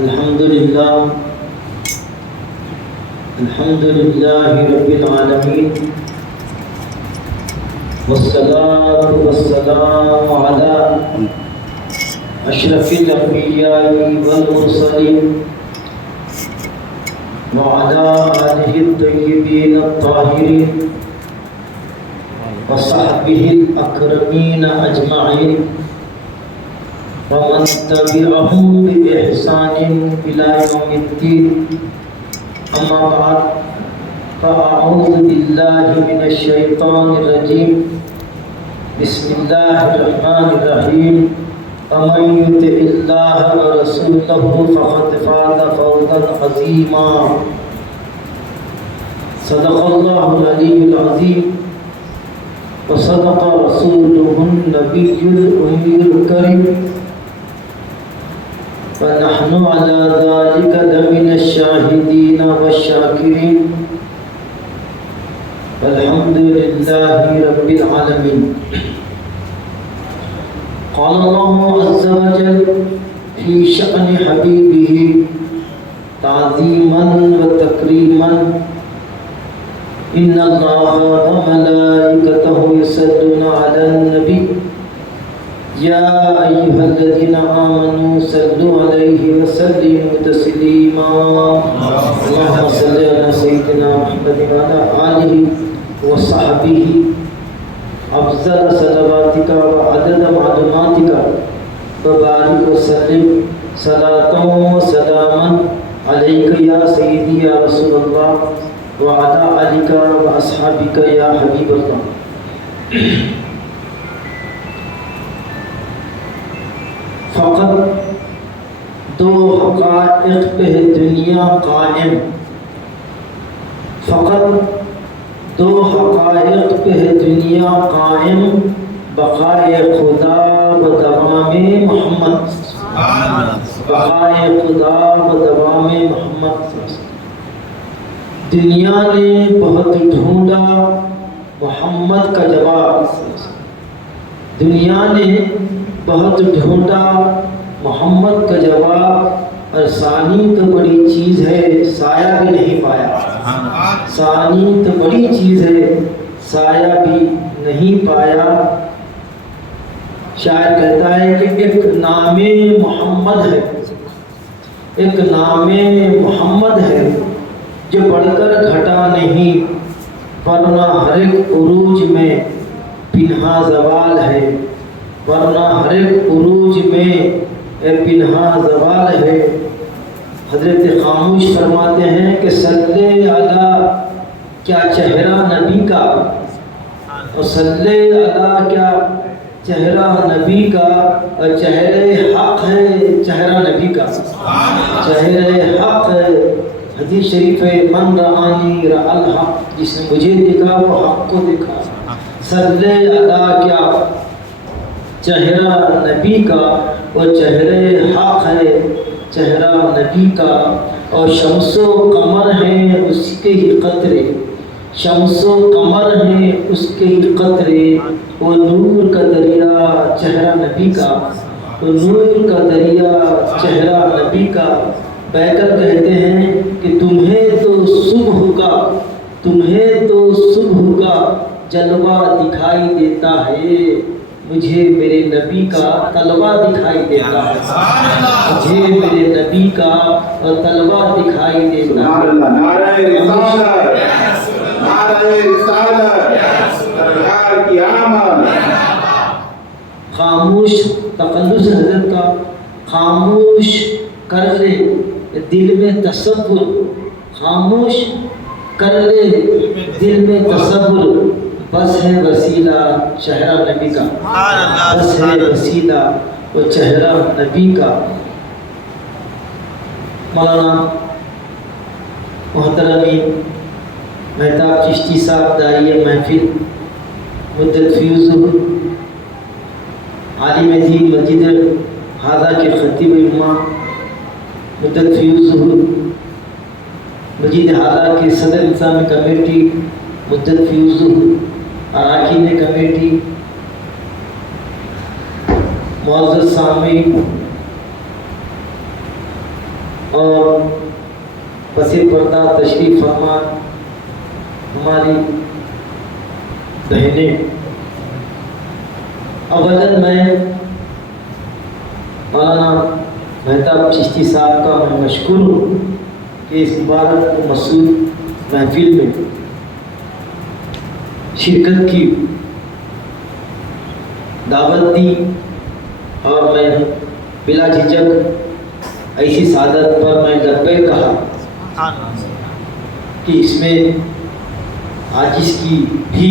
الحمد لله رب العالمين، والصلاة والسلام على أشرف الأنبياء والمرسلين وعلى آله الطيبين الطاهرين وصحبه الأكرمين أجمعين ومن تبعهم بإحسان إلى يوم الدين. أما بعد، فأعوذ بالله من الشيطان الرجيم. بسم الله الرحمن الرحيم. ومن يطع الله ورسوله فقد فاز فوزا عظيما. صدق الله العلي العظيم وصدق رسوله النبي الأمي الكريم، ونحن على ذلك لمن الشاهدين والشاكرين، والحمد لله رب العالمين. قال الله عز وجل في شأن حبيبه تعظيما وتكريما: إن الله وملائكته يصلون على النبي يا أيها الذين آمنوا صلوا عليه وسلموا تسليما. اللهم صل على سيدنا محمد وعلى آله وصحبه أفضل صلواتك وعدد معلوماتك، وبارك وسلم صلاة وسلاما عليك يا سيدي يا رسول الله، وعلى آلك وأصحابك يا حبيب الله. فقط دو حقائق پہ دنیا قائم، فقط دو حقائق پہ دنیا قائم: بقائے خدا و دوام محمد، بقائے خدا و دوام محمد. دنیا نے بہت ڈھونڈا محمد کا جواب، دنیا نے بہت ڈھونڈا محمد کا جواب، اور ثانی تو بڑی چیز ہے سایہ بھی نہیں پایا، ثانی تو بڑی چیز ہے سایہ بھی نہیں پایا. شاعر کہتا ہے کہ ایک نام محمد ہے، ایک نام محمد ہے جو بڑھ کر گھٹا نہیں، ورنہ ہر ایک عروج میں پنہا زوال ہے، ورنہ ہر ایک عروج میں پنہا زوال ہے. حضرت خاموش فرماتے ہیں کہ صلی علی کیا چہرہ نبی کا، اور صلی علی کیا چہرہ نبی کا، اور چہرہ حق ہے چہرہ نبی کا، چہرہ حق ہے. حدیث شریف ہے: من رآنی رأى الحق، جس نے مجھے دیکھا وہ حق کو دیکھا. صلی علی کیا چہرہ نبی کا، اور چہرہ حق ہے چہرہ نبی کا. اور شمس و قمر ہیں اس کے ہی قطرے، شمس و قمر ہیں اس کے ہی قطرے. وہ نور کا دریا چہرہ نبی کا، وہ نور کا دریا چہرہ نبی کا. بہ کر کہتے ہیں کہ تمہیں تو صبح کا، تمہیں تو صبح کا جلوہ دکھائی دیتا ہے، مجھے میرے نبی کا طلوہ دکھائی دیتا ہے، مجھے میرے نبی کا طلوہ دکھائی دیتا ہے. نعرہ رسالت، نعرہ رسالت، سرکار کی آمد. خاموش تقدس حضرت کا خاموش کر لے دل میں تصور، خاموش کر لے دل میں تصور، بس ہے وسیلہ چہرہ نبی کا، بس ہے وسیلہ وہ چہرہ نبی کا. مولانا محترمین مہتاب چشتی صاحب داعیہ محفل مدت فیوز عالم دین مسجد ہادہ کے خطیب امہ مدت فیوز مسجد ہادہ کے صدر انتظامی کمیٹی مدت فیوز اراکین کمیٹی، معزز سامعین، اور پسِ پردہ تشریف فرما ہماری بہنیں، اولاً میں مولانا مہتاب چشتی صاحب کا میں مشکور ہوں کہ اس مبارک و مسعود محفل میں شرکت کی دعوت دی، اور میں بلا جھجک ایسی سعادت پر میں لبیک کہا کہ اس میں عاجز کی بھی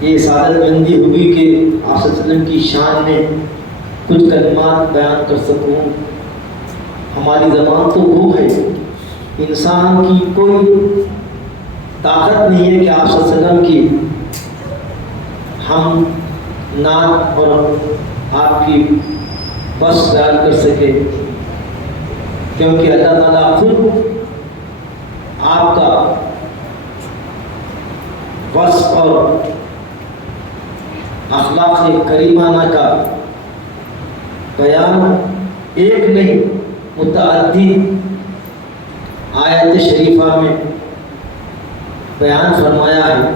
یہ سعادت مندی ہوئی کہ آپ صلی اللہ علیہ وسلم کی شان میں کچھ کلمات بیان کر سکوں۔ ہماری زبان تو وہ ہے، انسان کی کوئی طاقت نہیں ہے کہ آپ صلی اللہ علیہ وسلم کی ہم نعت اور آپ کی بس بیان کر سکے، کیونکہ اللہ تعالیٰ خود آپ کا وصف اور اخلاق کریمانہ کا بیان ایک نہیں متعدد آیت شریفہ میں بیان فرمایا ہے،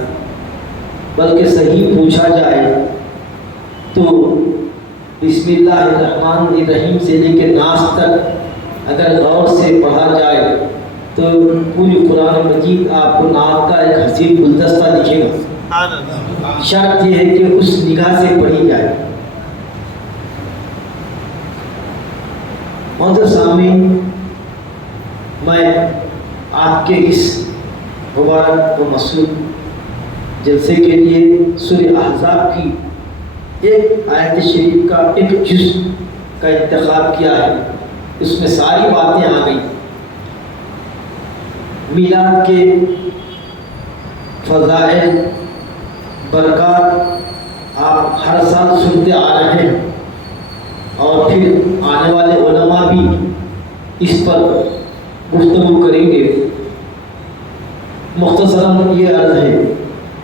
بلکہ صحیح پوچھا جائے تو بسم اللہ الرحمن الرحیم سے لے کے ناس تک اگر غور سے پڑھا جائے تو پوری قرآن مجید آپ کو نعت کا ایک حسین گلدستہ دکھے گا، شرط یہ ہے کہ اس نگاہ سے پڑھی جائے۔ معزز سامعین، میں آپ کے اس مبارک و مسعود جلسے کے لیے سورہ احزاب کی ایک آیت شریف کا ایک جزء کا انتخاب کیا ہے۔ اس میں ساری باتیں آ گئی، میلاد کے فضائل برکات آپ ہر سال سنتے آ رہے ہیں، اور پھر آنے والے علماء بھی اس پر گفتگو کریں گے۔ مختصراً یہ عرض ہے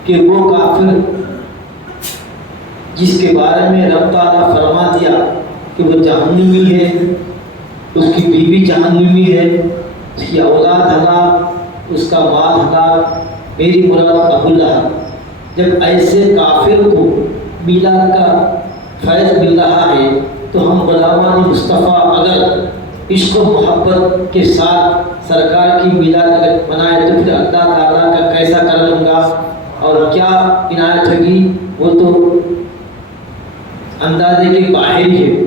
کہ وہ کافر جس کے بارے میں رب تعالیٰ فرما دیا کہ وہ جہنمی ہے، اس کی بیوی جہنمی ہے، اس کی اولاد ہلاک، اس کا مال ہلاک، میری مراد ابو لہب، جب ایسے کافر کو میلاد کا فیض مل رہا ہے تو ہم غلامان مصطفیٰ اگر عشق و محبت کے ساتھ سرکار کی میلاد اگر منائے تو پھر اللہ تعالیٰ کا کیسا کرم ہوگا اور کیا عنایت ہوگی، وہ تو اندازے کے باہر ہی ہے۔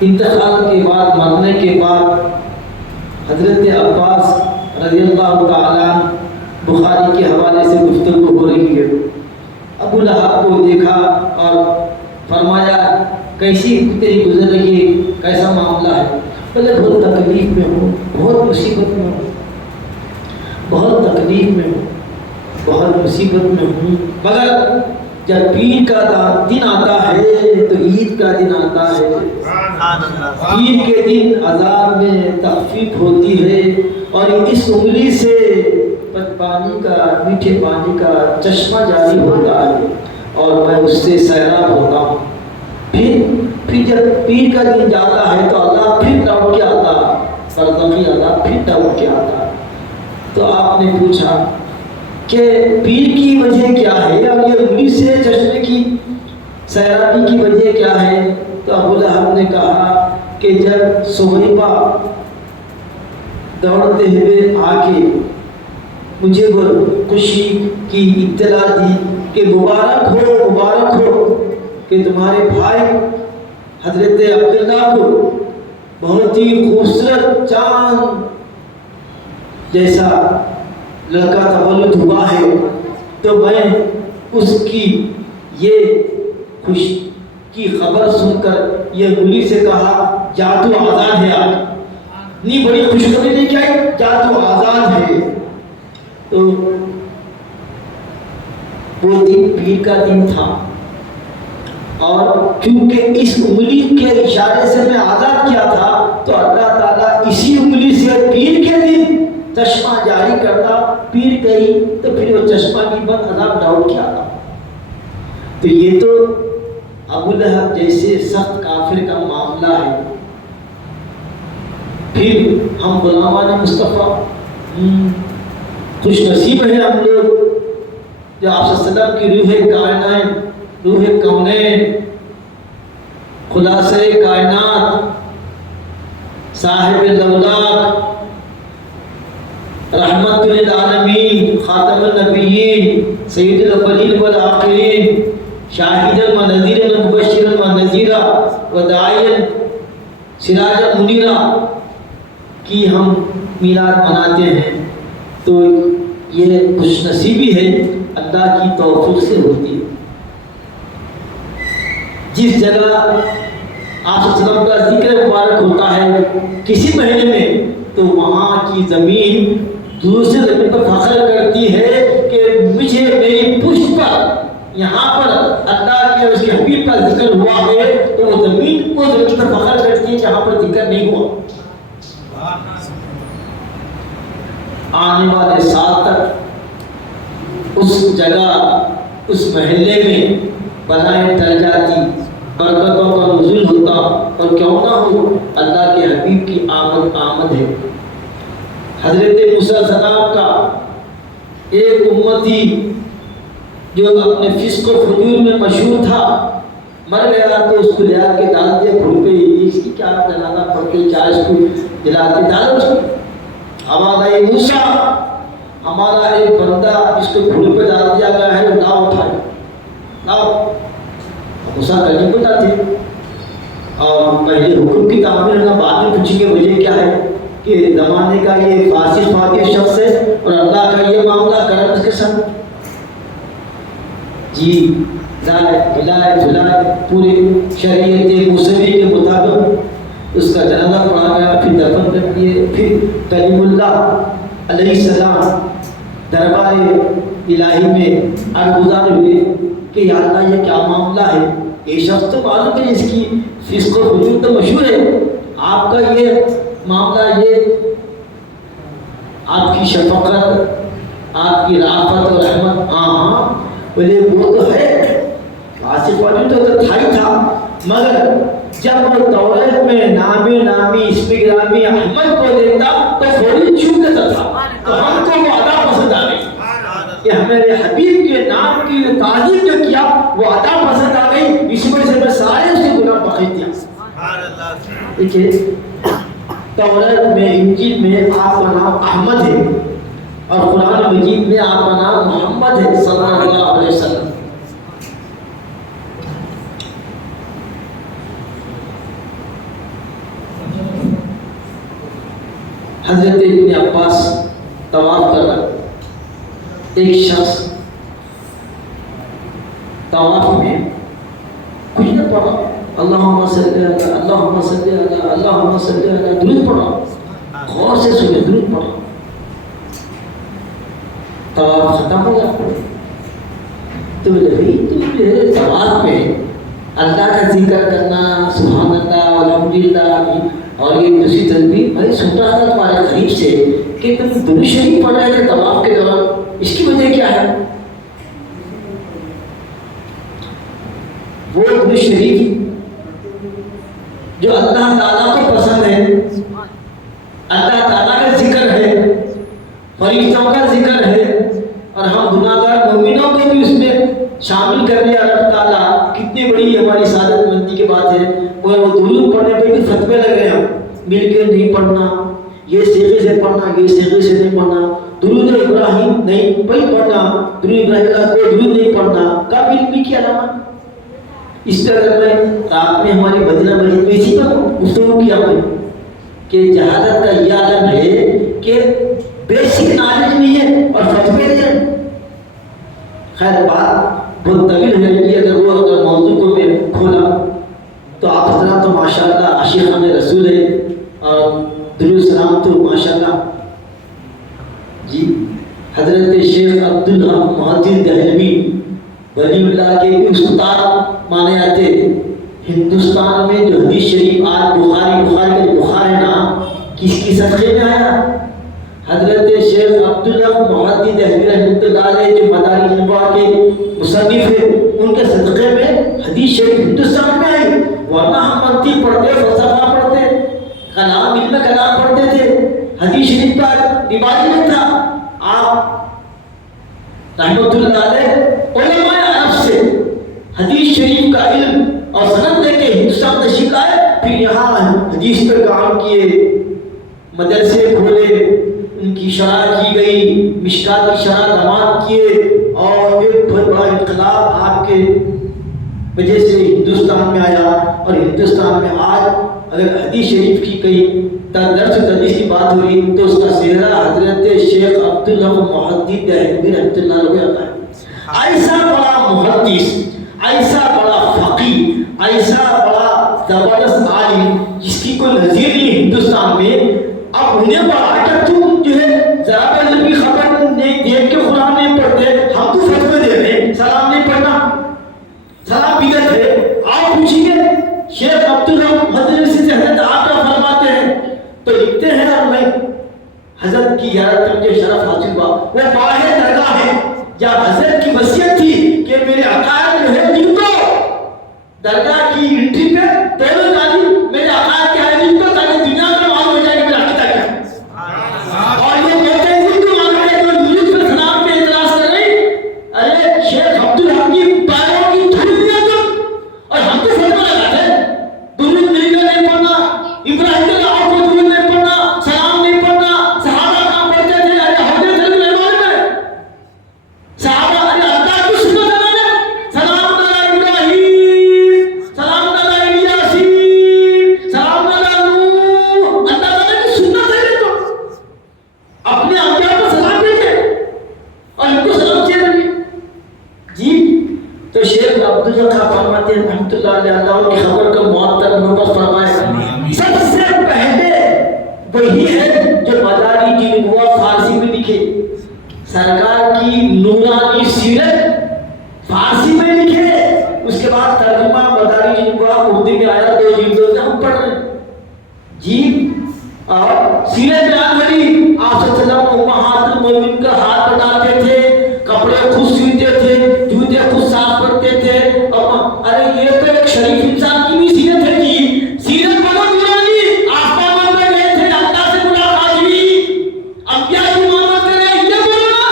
انتقال کے بعد، مرنے کے بعد حضرت عباس رضی اللہ تعالیٰ بخاری کے حوالے سے گفتگو ہو رہی ہے۔ ابو لہب کو دیکھا اور فرمایا کیسی تیری گزر رہی ہے، کیسا معاملہ ہے؟ بولے بہت تکلیف میں ہوں، بہت مصیبت میں ہوں، بہت تکلیف میں ہوں، بہت مصیبت میں ہوں، مگر جب پیر کا دن آتا ہے تو عید کا دن آتا ہے، عید کے دن عذاب میں تخفیف ہوتی ہے اور اس انگلی سے پانی کا، میٹھے پانی کا چشمہ جاری ہوتا ہے اور میں اس سے سیراب ہوتا ہوں۔ پھر جب پیر کا دن جاتا ہے تو اللہ پھر لوٹ کے آتا، برزخی اللہ پھر لوٹ کے آتا۔ تو آپ نے پوچھا کہ پیر کی وجہ کیا ہے اور یہ انگلی سے چشمے کی سیرابی کی وجہ کیا ہے؟ تو ابو لہب نے کہا کہ جب صہیبہ دوڑتے ہوئے آ کے مجھے وہ خوشی کی اطلاع دی کہ مبارک ہو کہ تمہارے بھائی حضرت عبداللہ کو بہت ہی خوبصورت چاند جیسا لڑکا تولد ہوا ہے، تو میں اس کی یہ خوش کی خبر سن کر یہ انگلی سے کہا جا تو آزاد ہے، آج نہیں بڑی خوشخبری نہیں کیا جا تو آزاد ہے۔ تو وہ دن پیر کا دن تھا اور کیونکہ اس انگلی کے اشارے سے میں آزاد کیا تھا تو اللہ تعالیٰ اسی انگلی سے پیر کے دن چشمہ جاری کرتا، پیر گئی تو پھر وہ چشمہ بھی بند، عذاب لوٹ کے آتا۔ تو یہ تو ابو لہب جیسے سخت کافر کا معاملہ ہے، پھر ہم غلامان مصطفیٰ، خوش نصیب ہیں ہم لوگ جو آپ صلی اللہ علیہ وسلم کی روح کائنات، روح کونین، خلاصہ کائنات، صاحب الاولاق، رحمت للعالمین، خاتم النبیین، سید الاولین والآخرین، شاہدا و نذیرا مبشرا و نذیرا و داعیا سراجا منیرا کی ہم میلاد مناتے ہیں، تو یہ خوش نصیبی ہے، اللہ کی توفیق سے ہوتی ہے۔ جس جگہ آپ صلی اللہ علیہ وسلم کا ذکر مبارک ہوتا ہے کسی مہینے میں، تو وہاں کی زمین دوسرے زمین پر فخر کرتی ہے کہ مجھے میری پشت پر یہاں پر اللہ کے اس کے حبیب کا ذکر ہوا ہے، تو وہ زمین پر فخر کرتی ہے جہاں پر ذکر نہیں ہوا۔ آنے والے سال تک اس جگہ، اس محلے میں بلائیں ٹل جاتی، برکتوں کا نزول ہوتا، اور کیوں نہ ہو اللہ کے حبیب کی آمد ہے۔ حضرت موسیٰ علیہ السلام کا ایک امتی جو اپنے فسق و فجور میں مشہور تھا، مر گیا تو اس کو لے آ کے ڈال دیا کھڑ پہ، اس کی کیا جلانا پڑ کے کیا اس کو جلا کے ڈالو اس کو۔ آواز آئی موسیٰ ہمارا ایک بندہ اس کو کھڑ پہ ڈال دیا گیا ہے، لاؤ اٹھائے لاؤ۔ موسیٰ کرنے کو تھے، اور پہلے حکم کی تعمیر ہونا، بعد میں پوچھیں گے وجہ کیا ہے کہ زمانے کا یہ فاسق فاقر شخص ہے اور اللہ کا یہ معاملہ کرم اس کے ساتھ جی لائے ہلائے جھلائے پورے شریعت موسوی کے مطابق اس کا جنازہ پڑھا گیا، پھر دفن کر دیے۔ پھر کلیم اللہ علیہ السلام دربار الہی میں عرضگزار ہوئے کہ یا اللہ یہ کیا معاملہ ہے، یہ شخص تو معلوم ہے اس کی فسق و فجور تو مشہور ہے، آپ کا یہ معاملہ، یہ آپ کی شفقت، آپ کی رافت اور رحمت، ہاں بولے وہ تو ہے، آصف والی تو تھا ہی تھا، مگر جب وہ توریت میں نامی اسم گرامی احمد کو دیتا تو فوری چھوٹ دیتا تھا، تو ہم کو وہ ادا پسند آ گئی کہ ہمارے حبیب کے نام کی تعظیم جو کیا وہ ادا پسند آ گئی، اس وجہ سے میں سارے اس کے گناہ بخش دیا۔ دیکھیے توریت میں، انجیل میں آپ کا نام احمد ہے، اور قرآن مجید میں آپ کا نام محمد ہے صلی اللہ علیہ وسلم۔ حضرت ابن عباس طواف کر رہا، ایک شخص طواف میں کچھ نہ پڑھا، اللہم صلی اللہ، اللہم صلی اللہ، اللہم صلی اللہ، درود پڑھا، غور سے سنے، درود پڑھا، طواف ختم ہو گیا۔ تو بھائی تم طواف میں اللہ کا ذکر کرنا، سبحان اللہ، الحمدللہ، اور یہ دوسری تسبیح، میں نے سنا تھا تمہارے قریب سے کہ تم درود شریف پڑھ رہے تھے طواف کے دوران، اس کی وجہ کیا ہے؟ وہ درود شریف جو اللہ تعالیٰ کو پسند ہے، اللہ تعالیٰ کا ذکر ہے، فرشتوں کا ذکر ہے، اور ہم گناہ گار مومنوں کو بھی اس میں شامل کر لیا اللہ تعالیٰ، کتنی بڑی ہماری سعادت مندی کی بات ہے۔ وہ درود پڑھنے پہ بھی فتوے لگ رہے ہیں، مل کے نہیں پڑھنا، یہ صیغے سے پڑھنا، یہ صیغے سے نہیں پڑھنا، درود ابراہیم نہیں پڑھنا، درود ابراہیم کا کوئی درود نہیں پڑھنا، کب علمی کی علامت۔ اس طرح میں رات میں ہماری بدنہ مجید میں اسی پر گفتگو کیا میں کہ جہادت کا یہ عالم ہے کہ بیسک نالج نہیں ہے اور فتوے دے رہے ہیں۔ خیر بات بہت طویل ہو جائے گی، اگر موضوع کو میں کھولا تو آپ حضرات تو ماشاءاللہ عاشقان رسول ہے، اور درود سلام تو ماشاءاللہ جی حضرت شیخ عبدالحق مہدی دہلوی ولی اللہ کے استاد مانے جاتے۔ ہندوستان میں جو حدیث شریف آج بخاری کا جو بخار ہے نا، کس کی صدقے میں آیا؟ حضرت شیخ عبدالحق مہدی دہلوی رحمۃ اللہ علیہ جو مدارج النبوہ کے مصنف ہیں، ان کے صدقے میں حدیث شریف ہندوستان میں آئی، ورنہ ہم منطق پڑھتے، فلسفہ پڑھتے، کلام علم کلام پڑھتے، حدیث شریف کا رواج میں تھا. آپ رحمۃ اللہ علیہ علماء عرب سے حدیث شریف کا علم اور سند لے کے ہندوستان تشریف لائے, پھر یہاں حدیث پر کام کیے, مدرسے کھولے, ان کی شرح کی گئی, مشکات کی شرح داماد کیے, اور ایک بہت بڑا انقلاب آپ کے وجہ سے ہندوستان میں آیا. اور ہندوستان میں آج اگر حدیث شریف کی کئی درس و تدریس کی بات ہو رہی تو اس کا سہرا حضرت شیخ عبداللہ محدث دہلوی رحمۃ اللہ علیہ آتا ہے. ایسا بڑا محدث, ایسا بڑا فقیہ, ایسا بڑا زبردست عالم جس کی کوئی نظیر نہیں ہندوستان میں. اب انہیں بڑھا کر تم جو ہے ذرا پہلے بھی خبر نہیں دیکھ کے قرآن نہیں پڑھتے, ہم تو فتوے دے رہے ہیں سلام نہیں پڑھنا, سلام بدعت ہے. آپ پوچھیں گے شیخ عبداللہ محدث سے حضرت آپ کیا فرماتے ہیں تو لکھتے ہیں, اور میں حضرت کی زیارت کر کے شرف حاصل ہوا. وہ باہر درگاہ ہے جہاں حضرت کی وصیت تھی کہ میرے عقائد جو ہے جن کو درگاہ کی انٹری پہ دونوں تعلیم میرے عقائد کے ہے جن کو, تاکہ دنیا میں معلوم ہو جائے کہ میرا عقیدہ کیا ہے. اور یہ کہتے ہیں جن کو معلوم ہے کہ یونس پہ سلام پہ اعتراض کر رہی, ارے شیخ عبدالحق کی پیروں کی دھول دیا تم, اور ہم کو فتویٰ لگاتے ہیں درود نہیں پڑھنا, ابراہیم کے لاؤ کو درود نہیں پڑھنا, سلام نہیں پڑھنا. صحابہ کہاں پڑھتے تھے؟ ارے ہمیں دل میں معلوم ہے صحابہ, ارے اللہ کی سنت ہے, سلام علی ابراہیم, سلام علی یاسین, سلام علی نوح, اللہ تعالیٰ کی سنت ہے. تو اپنے انبیاء کو سلام بھیجے اور ان کو سلام چاہیے جی. تو شیخ عبداللہ کا فرماتے ہیں رحمۃ اللہ علیہ, اللہ کی خبر کا معطر نمبر فرمائے, سب سے پہلے وہی ہے جو مداری کی نبوت فارسی میں لکھے, سرکار کی نورانی سیرت فارسی میں لکھے, اس کے بعد ترجمہ مداری کی نبوت اردو میں آیا, 2 جلدوں میں ہم پڑھ رہے ہیں جی. اور سیرت بیان کری, آپ صلی اللہ علیہ وسلم امہات المومنین کا ہاتھ بٹاتے تھے, کپڑے خود سیتے تھے, جوتے خود صاف کرتے تھے. ارے یہ تو ایک شریف انسان کی بھی سیرت ہے جی. سیرت بڑا نورانی, آسمانوں میں گئے تھے, اللہ سے ملاقات ہوئی, انبیاء کی محبت کر رہے, یہ بولو نا,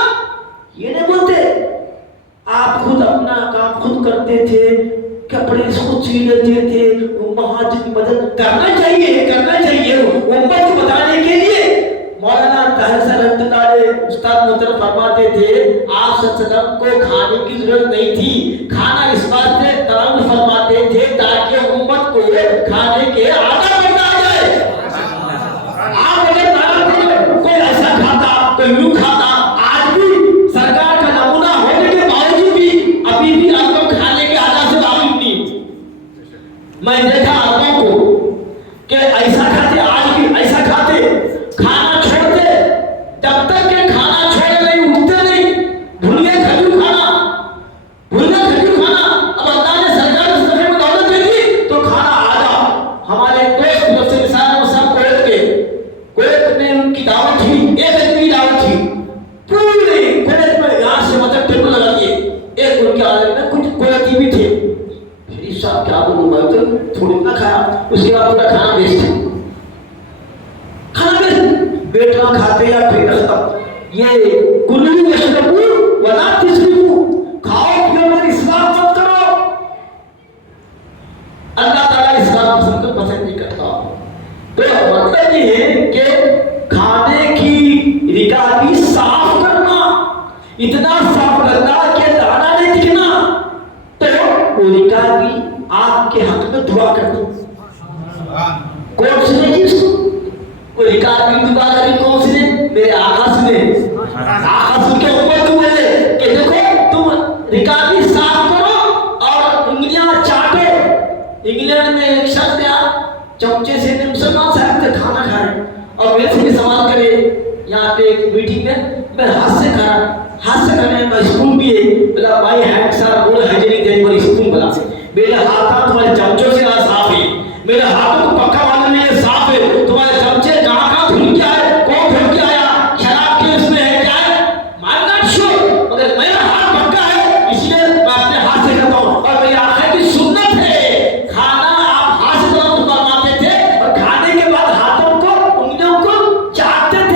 یہ نہیں بولتے. آپ خود اپنا کام خود کرتے تھے, کپڑے خود سی لیتے تھے, امہات کی مدد کرنا چاہیے, کرنا چاہیے امت کو بتانے کے لیے. مولانا طاہر صاحب رحمۃ اللہ علیہ استاد محترم فرماتے تھے آپ صلی اللہ علیہ وسلم کو کھانے کی ضرورت نہیں تھی, کھانا اس بات سے تناول فرماتے تھے تاکہ امت کو کھانے کے عادت بن جائے. آپ اگر نارا تھے کوئی ایسا کھاتا, کوئی یوں کھاتا, آج بھی سرکار کا نمونہ ہونے کے باوجود بھی ابھی بھی آپ لوگ کھانے کے عادت سے واقف نہیں. میں دیکھا عربوں کو کہ ایسا کھاتے, آج بھی ایسا کھاتے, کھانا چھوڑتے, جب تک کہ کھانا چھوڑے نہیں اٹھتے نہیں, بھول گئے کھجور کھانا, بھول گئے کھجور کھانا. اب اللہ نے سرکار اس دفعے میں دولت دے دی تو کھانا آجا. ہمارے دوست لوگ سے مثال وہ سب کویت کے, کویت میں ان کی دعوت تھی, ایک دن کی دعوت تھی, پورے کویت میں یہاں سے مطلب ٹیبل لگا دیے, ایک ان کے عالم میں کچھ کویتی بھی تھے. شریف صاحب کیا بولوں میں تو تھوڑی نہ کھایا, اس کے بعد پورا کھانا ویسٹ, کھانا ویسٹ, بیٹا کھاتے یا پھر ختم. یہ کلو یشربو ولا تسرفو, کھاؤ پیو مگر اسراف مت کرو. اللہ تعالیٰ اسراف کو پسند نہیں کرتا. تو مطلب یہ ہے کہ کھانے کی رکابی صاف کرنا, اتنا صاف کرنا کہ دانا نہیں دکھنا, تو وہ رکابی آپ کے حق میں دعا کرتی. کون سنے جی اس کو, وہ رکابی دعا کری کون سنے؟ میرے آقا سنے. آقا سن کے اوپر تو بولے کہ دیکھو تم رکابی صاف کرو اور انگلیاں چاٹو. انگلینڈ میں ایک شخص گیا, چمچے سے مسلمان صاحب سے کھانا کھائے اور میرے سے بھی سوال کرے یہاں پہ ایک میٹنگ میں ہاتھ سے کھانا, ہاتھ سے کھانے میں اسپون بھی ہے, بلا بھائی ہینڈ سارا بول ہائجینک دے پر اسپون بلا, میرے ہاتھ تمہارے چمچوں سے صاف ہے, میرے ہاتھوں کو پکا معلوم ہے یہ صاف ہے, تمہارے چمچے کہاں کہاں دھل کے آئے, کون دھل کے آیا, شراب کے اس میں ہے کیا ہے, I'm not sure, مگر میرا ہاتھ پکا ہے اس لیے میں اپنے ہاتھ سے کھاتا ہوں. اور میری آخر کی سنت ہے, کھانا آپ ہاتھ سے فرماتے تھے اور کھانے کے بعد ہاتھوں کو انگلیوں کو چاٹتے تھے.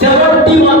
71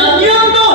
99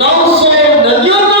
999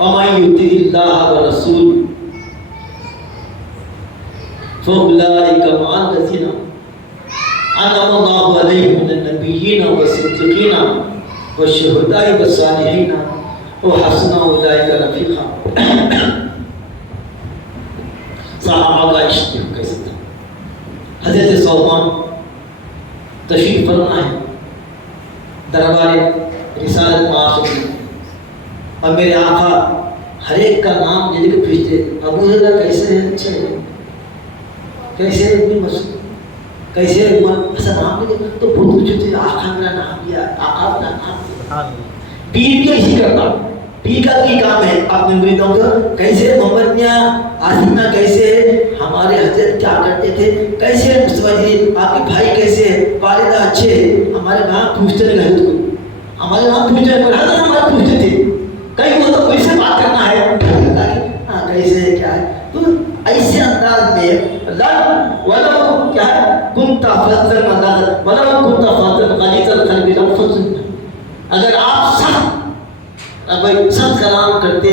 ومن يطع الله والرسول فأولئك مع الذين أنعم الله عليهم من النبيين والصديقين والشهداء والصالحين وحسن أولئك رفيقا. صحابہ کا عشق کیسے تھا. حضرت ثوبان تشریف فرما ہے دربار رسالت معاصر میں، اور میرے آقا ہر ایک کا نام لے کے پوچھتے ابو ہریرہ کیسے ہیں؟ اچھے ہیں. کیسے ہے ابن مسعود؟ کیسے ہے عمر؟ ایسا نام لے کے تو بہت کچھ ہوتے. آقا میرا نام لیا، آقا اپنا نام. پیر بھی ایسی کرتا. پیر کا کی کام ہے اپنے مریدوں کا کیسے محمد میاں آصف میاں کیسے ہے، ہمارے حضرت کیا کرتے تھے، کیسے مصطفیٰ جی آپ کے بھائی کیسے ہے، والدہ اچھے ہے. ہمارے وہاں پوچھتے رہے حضرت کو، ہمارے وہاں پوچھتے رہے حضرت ہمارے پوچھتے تھے کہیں وہ تو کیسے بات کرنا ہے، ہاں کیسے ہے کیا ہے. تو ایسے انداز میں ولو کیا ہے کنت فظا غلیظ القلب لانفضوا. اگر آپ سخت کلام کرتے،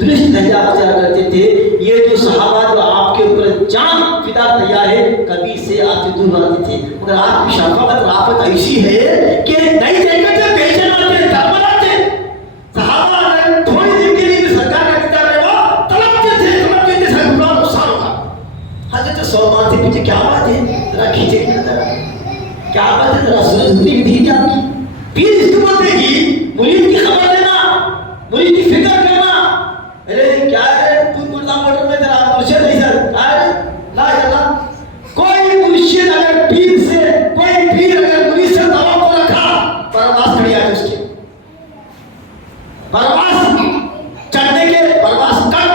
درست لہجہ اختیار کرتے تھے، یہ جو صحابہ جو آپ کے اوپر جان فدا تیار ہے کبھی سے آپ سے دور رہتے تھے. مگر آپ کی شفقت رافت ایسی ہے کہ نہیں دیکھتے تھے، بیچن آتے، دربار آتے. صحابہ اگر تھوڑی دن کے لیے بھی سرکار کا کتاب ہے وہ تڑپتے تھے سر برا نقصان ہوگا. حضرت ثوبان سے پوچھے کیا بات ہے، ذرا کھینچے کی نظر کیا بات ہے، ذرا سنت زندگی دیکھیے آپ کی. پیر اس کو بولتے کہ مرید کی خبر لینا، مرید کی فکر کرنا. ارے کیا ہے تو مردہ موٹر میں تیرا مرشد نہیں سر لا اللہ. کوئی مرشد اگر پیر سے، کوئی پیر اگر مرید سے توقع رکھا پرواز کھڑی آج اس کی، پرواز چڑھنے کے پرواز کر.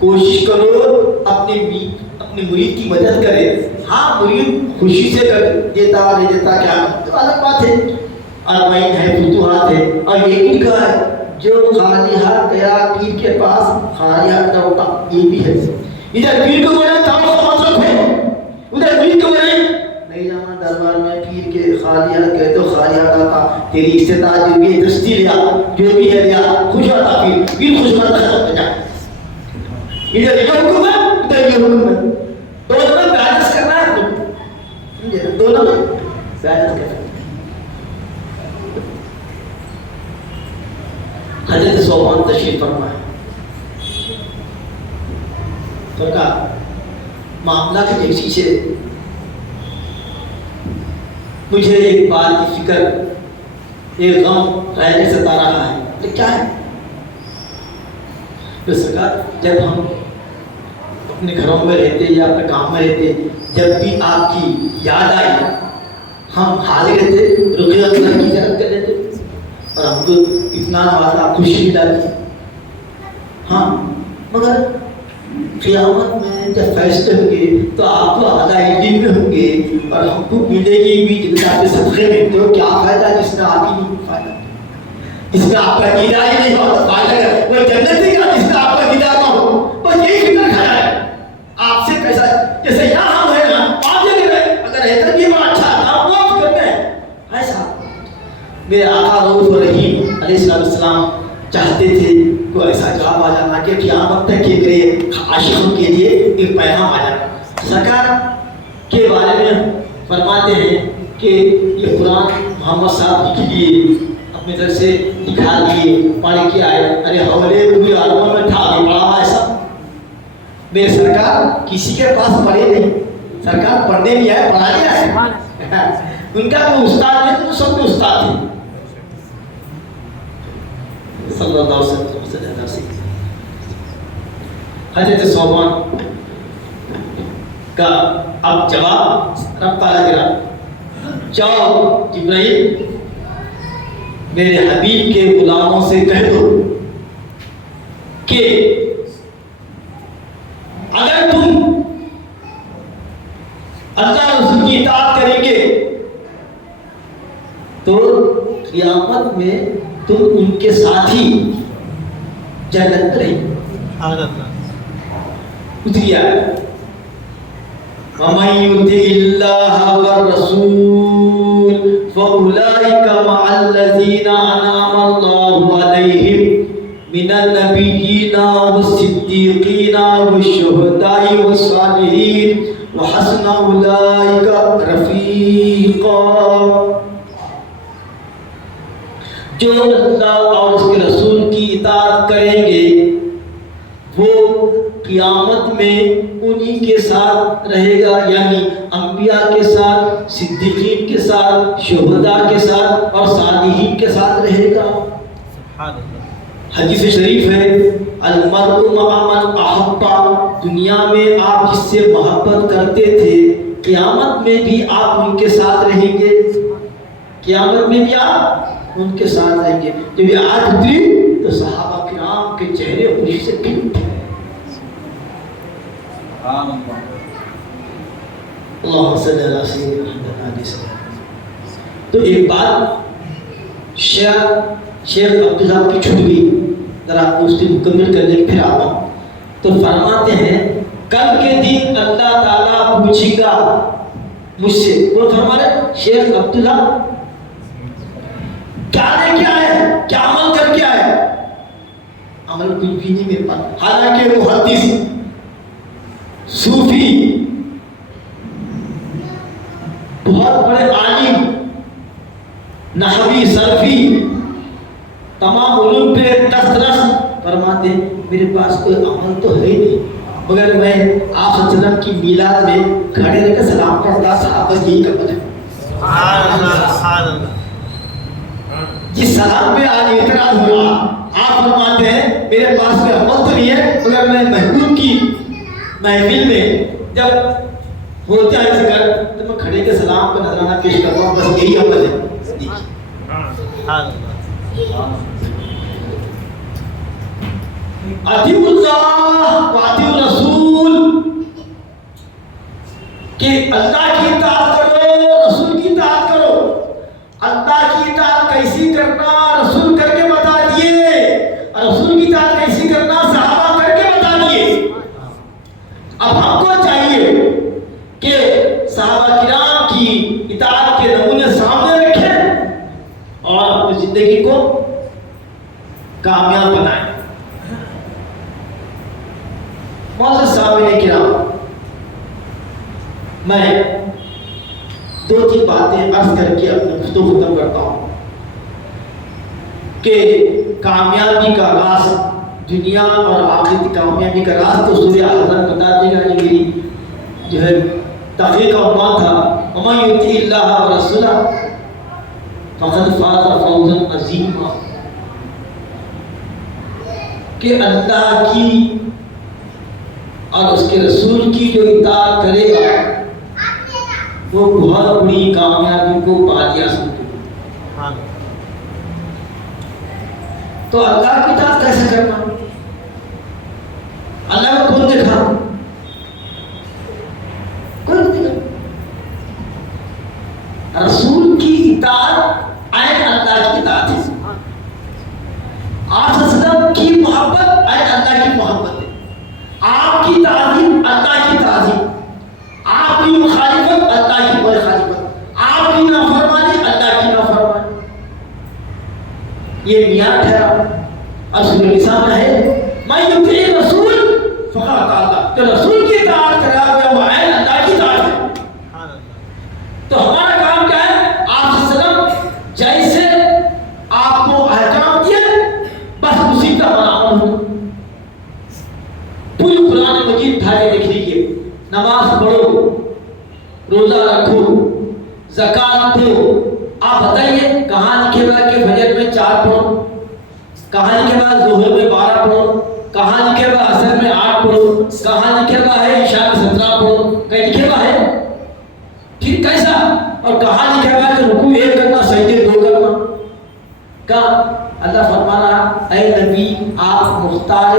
کوشش کرو اپنے مرید کی مدد کرے. ہاں مرید خوشی سے دیتا نہیں دیتا کیا الگ بات ہے، اربعین ہے، فتوحات ہے. اور یہ بھی کہا ہے جو خالی ہاتھ گیا پیر کے پاس خالی ہاتھ لوٹا، یہ بھی ہے. ادھر پیر کو بولے توقع مت رکھو، ادھر مرید کو بولے نہیں جانا دربار میں پیر کے خالی ہاتھ گئے تو خالی ہاتھ آتا. تیری استطاعت جو بھی دستی لیا جو بھی ہے لیا، خوش ہوتا پیر خوش ہوتا ختم ہو جائے. ادھر یہ حکم ہے ادھر یہ حکم ہے، دونوں میں بیلنس کرنا ہے، دونوں میں بیلنس کرنا ہے. حضرت ثوبان تشریف فرما ہے تو کہا معاملہ کی ایک چیز ہے، مجھے ایک بات کی فکر، ایک غم رہنے ستا رہا ہے. تو کیا ہے؟ تو سرکار جب ہم اپنے گھروں میں رہتے یا اپنے کام میں رہتے، جب بھی آپ کی یاد آئی ہم حاضر رہتے، رقیہ اللہ کی زیارت کر لیتے اور ہم کو اتنا نوازا، خوشی ملاتی. ہاں مگر قیامت میں جب فیصلے ہوں گے تو آپ تو اعلیٰ علم میں ہوں گے اور ہم کو ملے گی بھی جب آپ صدقے میں. تو کیا فائدہ جس میں آپ ہی نہیں فائدہ، جس میں آپ کا دیدہ ہی نہیں ہو تو فائدہ ہے. وہ جنت ہی کا جس میں آپ کا دیدہ نہ ہو. بس یہی فکر کھڑا ہے آپ سے. کیسا جیسے یہاں ہم ہیں آپ جگہ میں اگر رہتا بھی بڑا اچھا تھا وہ فکر میں ایسا. میرے آقا رؤوف رحیم علیہ السلام چاہتے تھے کوئی ایسا جواب آ جانا کہ قیامت تک کے میرے عاشقوں کے لیے ایک پیغام آ جانا. سرکار کے بارے میں فرماتے ہیں کہ یہ قرآن محمد صاحب لکھ لیے، اپنے طرف سے دکھا دیے، پڑھ کے آئے. ارے حوالے پورے عالم میں تھا ابھی پڑھا ہوا ایسا. میرے سرکار کسی کے پاس پڑھے نہیں، سرکار پڑھنے نہیں آئے، پڑھانے آئے. ان کا کوئی استاد نہیں تو سب کے استاد تھے صلی اللہ علیہ وسلم. حضرت ثوبان کا اب جواب رب تعالیٰ دے رہا، جاؤ جبرائیل میرے حبیب کے غلاموں سے کہہ دو کہ اگر تم اللہ رسول کی اطاعت کریں گے تو قیامت میں تم ان کے ساتھ ہی جنت رہیں گے. اتریا وَمَن يُطِعِ اللَّهَ وَالرَّسُولَ فَأُولَٰئِكَ مَعَ الَّذِينَ أَنْعَمَ اللَّهُ عَلَيْهِمْ من النبیین والصدیقین والشہداء والصالحین وحسن اولئک رفیقا. جو اللہ اور اس کے رسول کی اطاعت کریں گے وہ قیامت میں انہی کے ساتھ رہے گا، یعنی انبیاء کے ساتھ، صدیقین کے ساتھ، شہداء کے ساتھ اور صالحین کے ساتھ رہے گا. حدیث شریف ہے المرء مع من احب. دنیا میں آپ جس سے محبت کرتے تھے قیامت میں بھی آپ ان کے ساتھ رہیں گے. قیامت میں بھی آپ ان کے ساتھ رہیں گے. جب یہ آیت اتری تو صحابہ کرام کے چہرے خوشی سے کھل اٹھے. اللہم صلی اللہ علیہ وسلم. تو ایک بات شیخ عبداللہ کی چھوٹ گئی، ذرا اس کی مکمل کرنے کے پھر آتا ہوں. تو فرماتے ہیں کل کے دن اللہ تعالیٰ پوچھے گا مجھ سے. وہ فرما رہے شیخ عبداللہ کیا لے کے آئے، کیا عمل کر کے آئے؟ عمل کچھ بھی نہیں میرے پاس. حالانکہ وہ حدیث صوفی بہت بڑے عالم، نحوی، صرفی، تمام علوم پہ دسترس، فرماتے ہیں میرے پاس کوئی عمل تو ہے ہی نہیں مگر میں آپ صلی اللہ علیہ وسلم کی میلاد میں کھڑے رہ کے سلام پڑھتا تھا. بس یہی عمل ہے. جس سلام پہ آج اعتراض ہوا، آپ فرماتے ہیں میرے پاس کوئی عمل تو نہیں ہے مگر میں محبوب کی محفل میں جب ہوتا ہے ذکر تو میں کھڑے کے سلام پر نذرانہ پیش کرتا ہوں. بس یہی عمل ہے. اطیعوا اللہ واطیعوا الرسول کہ اللہ کی اطاعت کرو، رسول کی اطاعت کرو. اللہ کی اطاعت کیسی کرنا رسول کر کے بتا دیے، رسول کی اطاعت کیسی کرنا صحابہ کر کے بتا دیے. اب ہم کو چاہیے کہ صحابہ کرام کی اطاعت کے نمونے سامنے رکھیں اور اپنی زندگی کو کامیاب بنائیں. معزز سامعین کرام، میں دو تین باتیں عرض کر کے اپنے گفتگو ختم کرتا ہوں کہ کامیابی کا راز، دنیا اور آخرت کامیابی کا راز تو سورہ احزاب بتا دے گا. یہ میری جو ہے تحقیق کا عنوان تھا وَمَن يُطِعِ اللَّهَ وَرَسُولَهُ فَقَدْ فَازَ فَوْزًا عَظِيمًا. کہ اللہ کی اور اس کے رسول کی جو اطاعت کرے گا وہ بہت بڑی کامیابی کو پا لیا سمجھو. تو اللہ کی اطاعت کیسے کرنا؟ اللہ کو کون دیکھا؟ کوئی نہیں دیکھا. رسول کی اطاعت عین اللہ کی اطاعت ہے. آپ صلی اللہ علیہ وسلم کی محبت عین اللہ کی محبت ہے. آپ کی تعظیم اللہ کی تعظیم، آپ کی مخالفت اللہ کی مخالفت، آپ کی نافرمانی اللہ کی نافرمانی. یہ میاں ٹھہرا. اصل نظام ہے میں یطیع رسول فقط اطاع. تو رسول کی اطاعت کرا ہوا وہ عین اللہ کی اطاعت ہے. تو ہمارا کام کیا ہے؟ آپ صلی اللہ علیہ وسلم جیسے آپ کو احکام دیا بس اسی کا عمل ہو. پوری قرآن مجید دھارے لکھ لیجیے. نماز پڑھو، روزہ رکھو، زکوٰۃ دو. آپ بتائیے کہاں لکھے ہوا کہ فجر میں 4 پڑھو، کہاں لکھے ہوا ظہر میں 12 پڑھو، کہاں لکھے ہوا عصر میں 8 پڑھو، کہاں لکھے ہوا ہے عشاء میں 17 پڑھو؟ کہیں لکھے ہوا ہے؟ ٹھیک کیسا؟ اور کہاں لکھے ہوا ہے کہ رکوع 1 کرنا، سجدے 2 کرنا؟ کہاں؟ اللہ فرما رہا اے نبی آپ مختار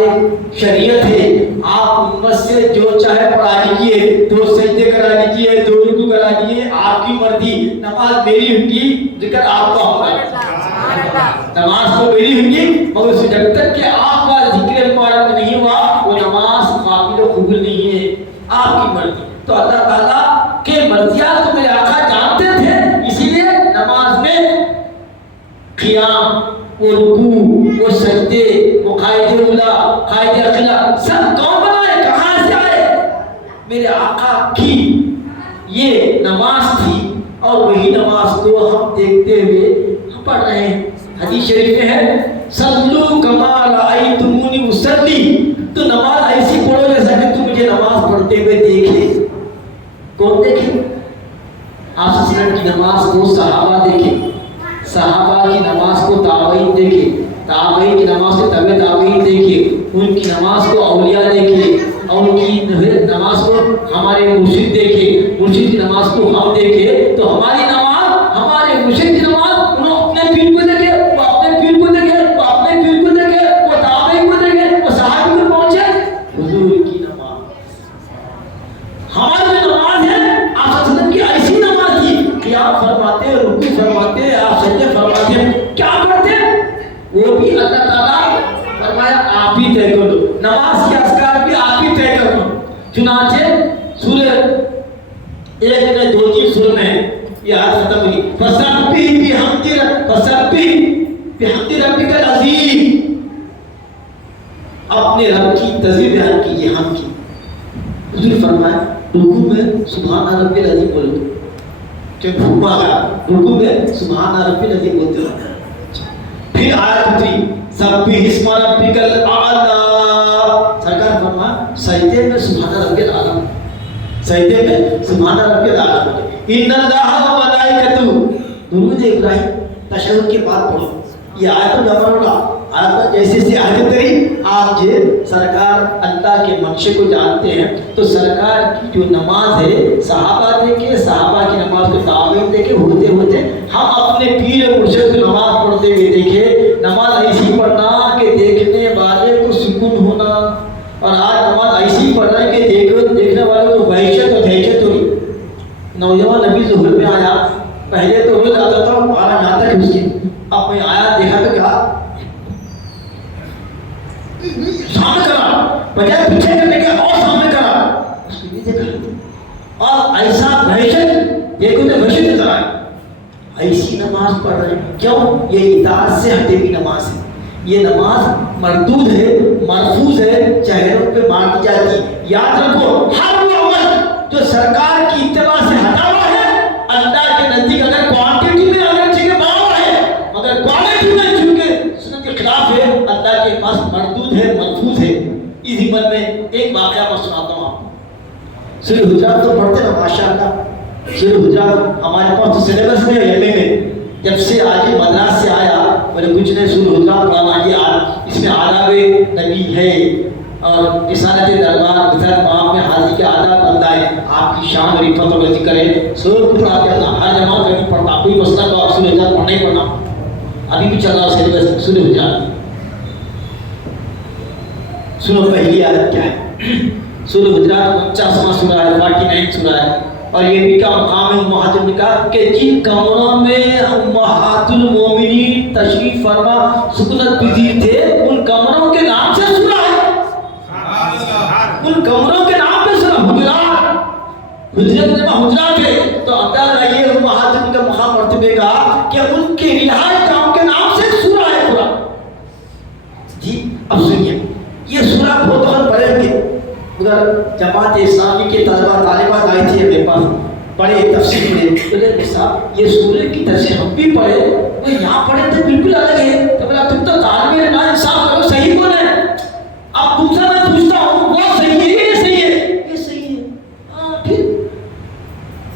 شریعت ہے، آپ امت سے جو چاہے پڑھا لیجیے، 2 سجدے کرا لیجیے، 2 رکوع کرا لیجیے، آپ کی مرضی. نماز میری ہوگی، ذکر آپ کا ہوگا. نماز تو میری ہوگی مگر جب تک کہ آپ کا ذکر مبارک نہیں ہوا وہ نماز قابل و قبول نہیں ہے. آپ کی مرضی. تو اللہ تعالیٰ کے مرضیات کو میرے آقا جانتے تھے، اسی لیے نماز میں قیام، وہ رکوع، وہ سجدے، وہ نہیں تو نماز ایسی پڑھو جیسا کہ تم مجھے نماز پڑھتے ہوئے دیکھے. کون دیکھے؟ آپ صلی اللہ علیہ وسلم کی نماز کو صحابہ دیکھے, صحابہ کی نماز کو تابعین دیکھے, تابعین کی نماز کو تبع تابعین دیکھے, ان کی نماز کو اولیاء دیکھے, اور ان کی نماز کو ہمارے مرشد دیکھے, مرشد کی نماز کو ہم دیکھے, تو ہماری نماز ہمارے مرشد کی نماز انہوں اپنے پیر کو دیکھے, وہ اپنے پیر کو دیکھے, وہ اپنے پیر کو دیکھے, وہ تابعین کو دیکھے, وہ صحابی کو پہنچے حضور کی نماز. ہماری جو نماز ہے آپ صلی اللہ علیہ وسلم کی ایسی نماز تھی کہ آپ فرماتے, رکوع فرماتے, آپ سجدے فرماتے, کیا کرتے وہ بھی اللہ تعالیٰ فرمایا آپ ہی طے کر دو, نماز کے اذکار بھی آپ ہی طے کر دو. چنانچہ سورہ ایک میں 2-3 سورہ میں یہ آیت ختم ہوئی, فسبح بحمد ربک العظیم, اپنے رب کی تسبیح بیان کیجیے ہم کی. حضور فرمایا رکوع میں سبحان ربی العظیم بولو, کہ بھوکا گا رکوع میں سبحان ربی العظیم بولتے رہو. پھر آیت اتری سبح اسم ربک الاعلی, سرکار فرمایا سجدے میں سبحان ربی الاعلی, سجدے میں سبحان ربی الاعلی بولے. ان اللہ و ملائکتہ, درود ابراہیم تشہد کے بعد پڑھو. یہ آیت جمع آیت جیسے سے آیت تری آپ جو سرکار اللہ کے منشے کو جانتے ہیں, تو سرکار کی جو نماز ہے صحابہ دیکھے, صحابہ کی نماز کو تابعین دیکھے, ہوتے ہوتے ہم اپنے پیر مرشد کو نماز پڑھتے ہوئے دیکھے. نماز ایسی پڑھنا کہ دیکھنے والے کو سکون ہونا, اور آج نماز ایسی پڑھنا کہ دیکھنے والے کو وحشت اور دہشت ہوئی. نوجوان نبی ظہر میں آیا, پہلے تو روز آتا تھا, آنا یہاں تک اس کی, اب میں آیا دیکھا تو کیا سامنے کرا, بجائے پیچھے کرنے کے اور سامنے کرا, اس کو یہ دیکھا, اور ایسا وحشت دیکھو تو وحشت نظر آئی. ایسی نماز پڑھ رہے ہیں, کیوں؟ یہ اطاعت سے ہٹے ہوئی نماز ہے. یہ نماز مردود ہے, مرفوض ہے, چہروں پہ مار دی جاتی ہے. یاد رکھو ہر وہ عمل جو سرکار کی اتباع سے ہٹا ہوا ہے, اللہ کے نزدیک اگر کوانٹٹی میں اگر چیزیں برابر ہے, مگر کوالٹی میں چونکہ سنت کے خلاف ہے, اللہ کے پاس مردود ہے, محفوظ ہے. اس عمل میں ایک واقعہ میں سناتا ہوں آپ کو. سورہ حجرات تو پڑھتے نا ماشاءاللہ, سورہ حجرات ہمارے پاس تو سلیبس میں ایم اے میں, جب سے آج مدراس سے آیا بولے کچھ نہیں سورہ حجرات پڑھانا, یہ اس میں آداب نبی ہے اور رسالت دربار رسالت مقام میں حاضری کے آداب بنتا ہے, آپ کی شان اور عفت اور ذکر ہے. سورہ کو پڑھاتے ہیں, ہر جماعت میں پڑھتا, کوئی مسئلہ تو آپ سورہ حجرات پڑھنا ہی پڑھنا, ابھی بھی چل رہا سلیبس سورہ حجرات. سنو پہلی آیت کیا ہے. سورہ حجرات 49واں سورہ ہے, 49 سورہ ہے, اور یہ بھی کا مقام ہے امہات النکاح کہ جن کمروں میں امہات المومنین تشریف فرما سکونت پذیر تھے, ان کمروں کے نام سے سورہ ہے. ان کمروں کے نام پہ سورہ حجرات, حجرت میں حجرات ہے, تو اندازہ یہ امہات النکاح مقام مرتبے کا کہ ان کے رہائش گاہ کے نام سے سورہ ہے پورا. جی اب سنیے, یہ سورہ بہت وقت پڑھیں گے, ادھر جماعت اسلامی کے طلبہ طالبات آئی تھی میرے پاس, پڑھے تفسیر میں, تو صاحب یہ سورہ کی تفسیر ہم بھی پڑھے, وہ یہاں پڑھے تو بالکل الگ ہے. تو بولا تم تو طالب علم ہے, انصاف کرو, صحیح کون ہے؟ اب دوسرا میں پوچھتا ہوں, وہ صحیح ہے یہ صحیح ہے؟ یہ صحیح ہے. ہاں پھر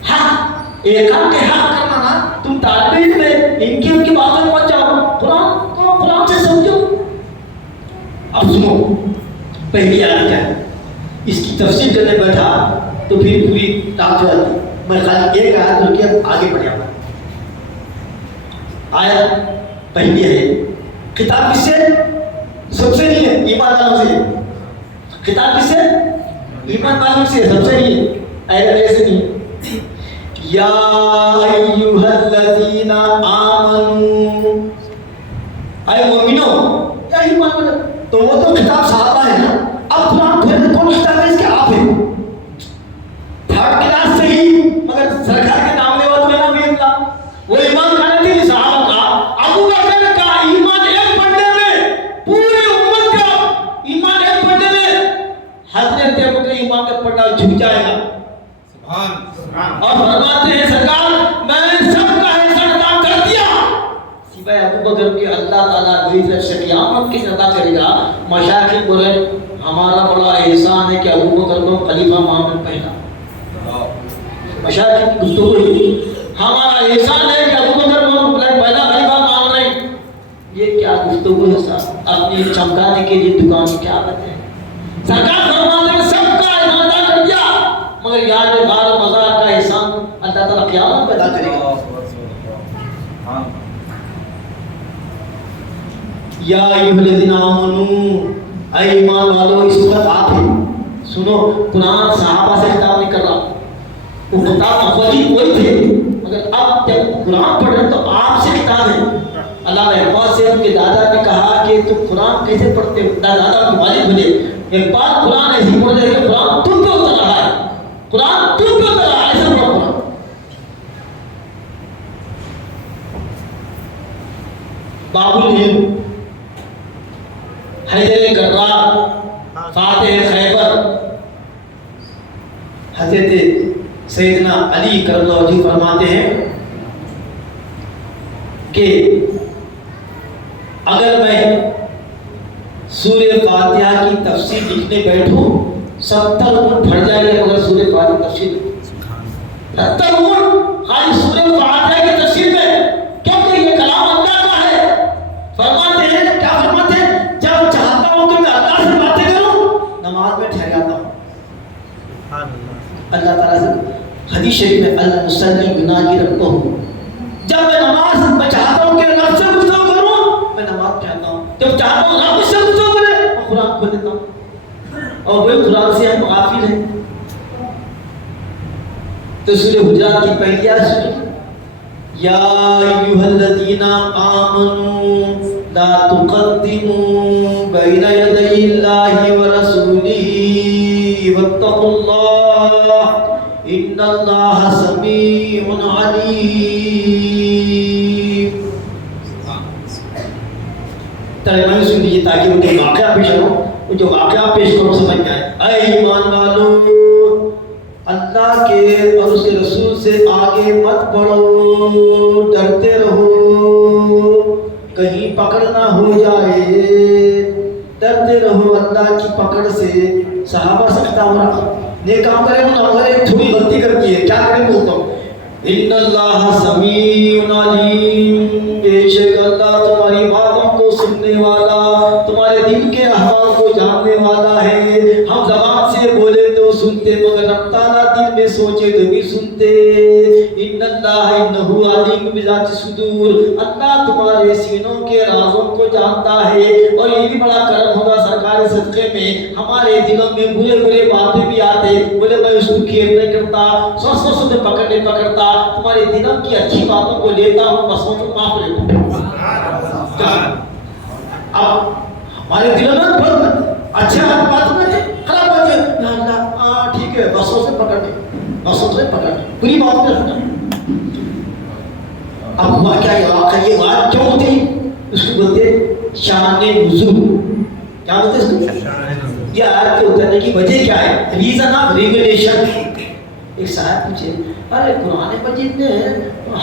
حق ایک کے حق کرنا نا, تم طالب علم ہے, ان کی باتوں میں مت جاؤ, قرآن کو قرآن سے سمجھو. اب سنو پہلی آیت کیا ہے, اس کی تفسیر کرنے بیٹھا تو پھر پوری رات ہو جاتی. میں خالی ایک آیت جو کہ آگے بڑھ جاؤں. آیت پہلی ہے, خطاب کس سے؟ سب سے نہیں ہے, ایمان والوں سے. خطاب کس سے؟ ایمان والوں سے, سب سے نہیں ہے, ایسے سے نہیں. یا ایھا الذین آمنوا, اے مومنو, یا ایمان والو. تو وہ تو خطاب صحابہ ہے نا, اب قرآن کون خطاب ہے اس کے؟ آپ ہیں. تھرڈ کلاس سے ہی مگر سرکار کے نام لے وہ تو نبی اللہ, وہ ایمان کھانا تھی صحابہ کا. ابو بکر کا ایمان ایک پڑھنے میں, پوری امت کا ایمان ایک پڑھنے میں, حضرت ابو بکر ایمان کا پڑھنا جھک جائے گا. اور فرماتے ہیں سرکار میں سب کا احسان کام کر دیا سوائے ابو کر کے اللہ تعالیٰ میری طرف سے قیامت کی ادا کرے گا. مشائخ بولے ہمارا بڑا احسان ہے کہ ابو بکر کو خلیفہ معامل پہنا. مشائخ کی گفتگو ہمارا احسان ہے کہ ابو بکر کو پہلا خلیفہ مان رہے ہیں. یہ کیا گفتگو ہے صاحب؟ اپنی چمکانے کے لیے دکان میں کیا بات ہے؟ سرکار فرماتے ہیں سب کا احسان ادا کر دیا مگر یاد بار مزار کا احسان اللہ تعالیٰ قیامت میں ادا کرے گا. یا ایھا الذین آمنوا اے ایمان والو اس وقت آپ ہیں سنو. قرآن صحابہ سے خطاب نہیں کر رہا. وہ خطاب افضل وہی تھے مگر اب جب قرآن پڑھ رہے تو آپ سے خطاب ہے. اللہ نے احمد سے ان کے دادا نے کہا کہ تم قرآن کیسے پڑھتے ہو؟ دادا کے والد بولے ایک بار قرآن ایسی پڑھ رہے کہ قرآن تم پہ اتر رہا ہے. قرآن تم پہ اتر رہا ہے ایسا پڑھو قرآن. باب العلم حیدر کرار فاتح خیبر حضرت سیدنا علی کرم اللہ وجہہ فرماتے ہیں کہ اگر میں سورہ فاتحہ کی تفسیر لکھنے بیٹھوں 70 عمر پھٹ جائے گا. اگر سورہ فاتحہ تفسیر 70 عمر خالی سورہ فاتحہ کی تفسیر میں، کیونکہ یہ کلام اللہ کا ہے. فرماتے ہیں کیا فرماتے ہیں؟ جب چاہتا ہوں کہ میں اللہ سے باتیں کروں نماز میں ٹھہر جاتا ہوں. اللہ تعالیٰ سے حدیث شریف میں المصلی یناجی ربہ. جب میں نماز میں چاہتا ہوں کہ رب سے گفتگو کروں میں نماز پڑھتا ہوں. جب چاہتا ہوں رب سے گفتگو کرے میں قرآن کھول دیتا ہوں. اور وہی قرآن سے ہم غافل ہیں. تو سورہ حجرات کی پہلی آیت سنیں. یا ایھا الذین آمنوا لا تقدموا بین یدی اللہ ورسولہ واتقوا اللہ ان اللہ سمیع علیم. ترجمہ سن لیجیے تاکہ ان کے واقعہ پیش ہو. جو واقعہ پیش کرو سمجھ میں آئے. اے ایمان والو اللہ کے اور اس کے رسول سے آگے مت بڑھو، ڈرتے رہو کہیں پکڑ نہ ہو جائے. ڈرتے رہو اللہ کی پکڑ سے. صحابہ سکتا ہو رہا نیک کام کرے ہوں اگر ایک تھوڑی غلطی کرتی ہے کیا کریں بولتا ہوں ان اللہ سمیع علیم. بے شک اللہ تمہاری باتوں کو سننے والا، تمہارے دل کے احوال کو جاننے والا ہے. ہم زبان سے بولے تو سنتے مگر رب تعالیٰ دل میں سوچے تو بھی سنتے. ان اللہ انہ علیم بذات الصدور. اللہ تمہارے سینوں کے رازوں کو جانتا ہے. اور یہ بھی بڑا کرم ہوگا سرکار صدقے میں ہمارے دلوں میں برے برے باتیں بھی آتے. بولے میں اس کو کھیل نہیں کرتا، سو سے پکڑ نہیں پکڑتا، تمہارے دلوں کی اچھی باتوں کو لیتا ہوں بس وہ معاف لیتا ہوں. اب ہمارے دلوں میں بہت اچھا بات میں خراب بات ہے یا اللہ ہاں ٹھیک ہے بسوں سے پکڑ بسوں سے پکڑ بری بات میں رکھنا. اب ہوا کیا یہ بات کیوں ہوتی اس کو بولتے شان نزول. کیا بولتے اس کو؟ یہ آیت کے اترنے کی وجہ کیا ہے؟ Reason of revelation. ایک صاحب پوچھے ارے قرآن مجید میں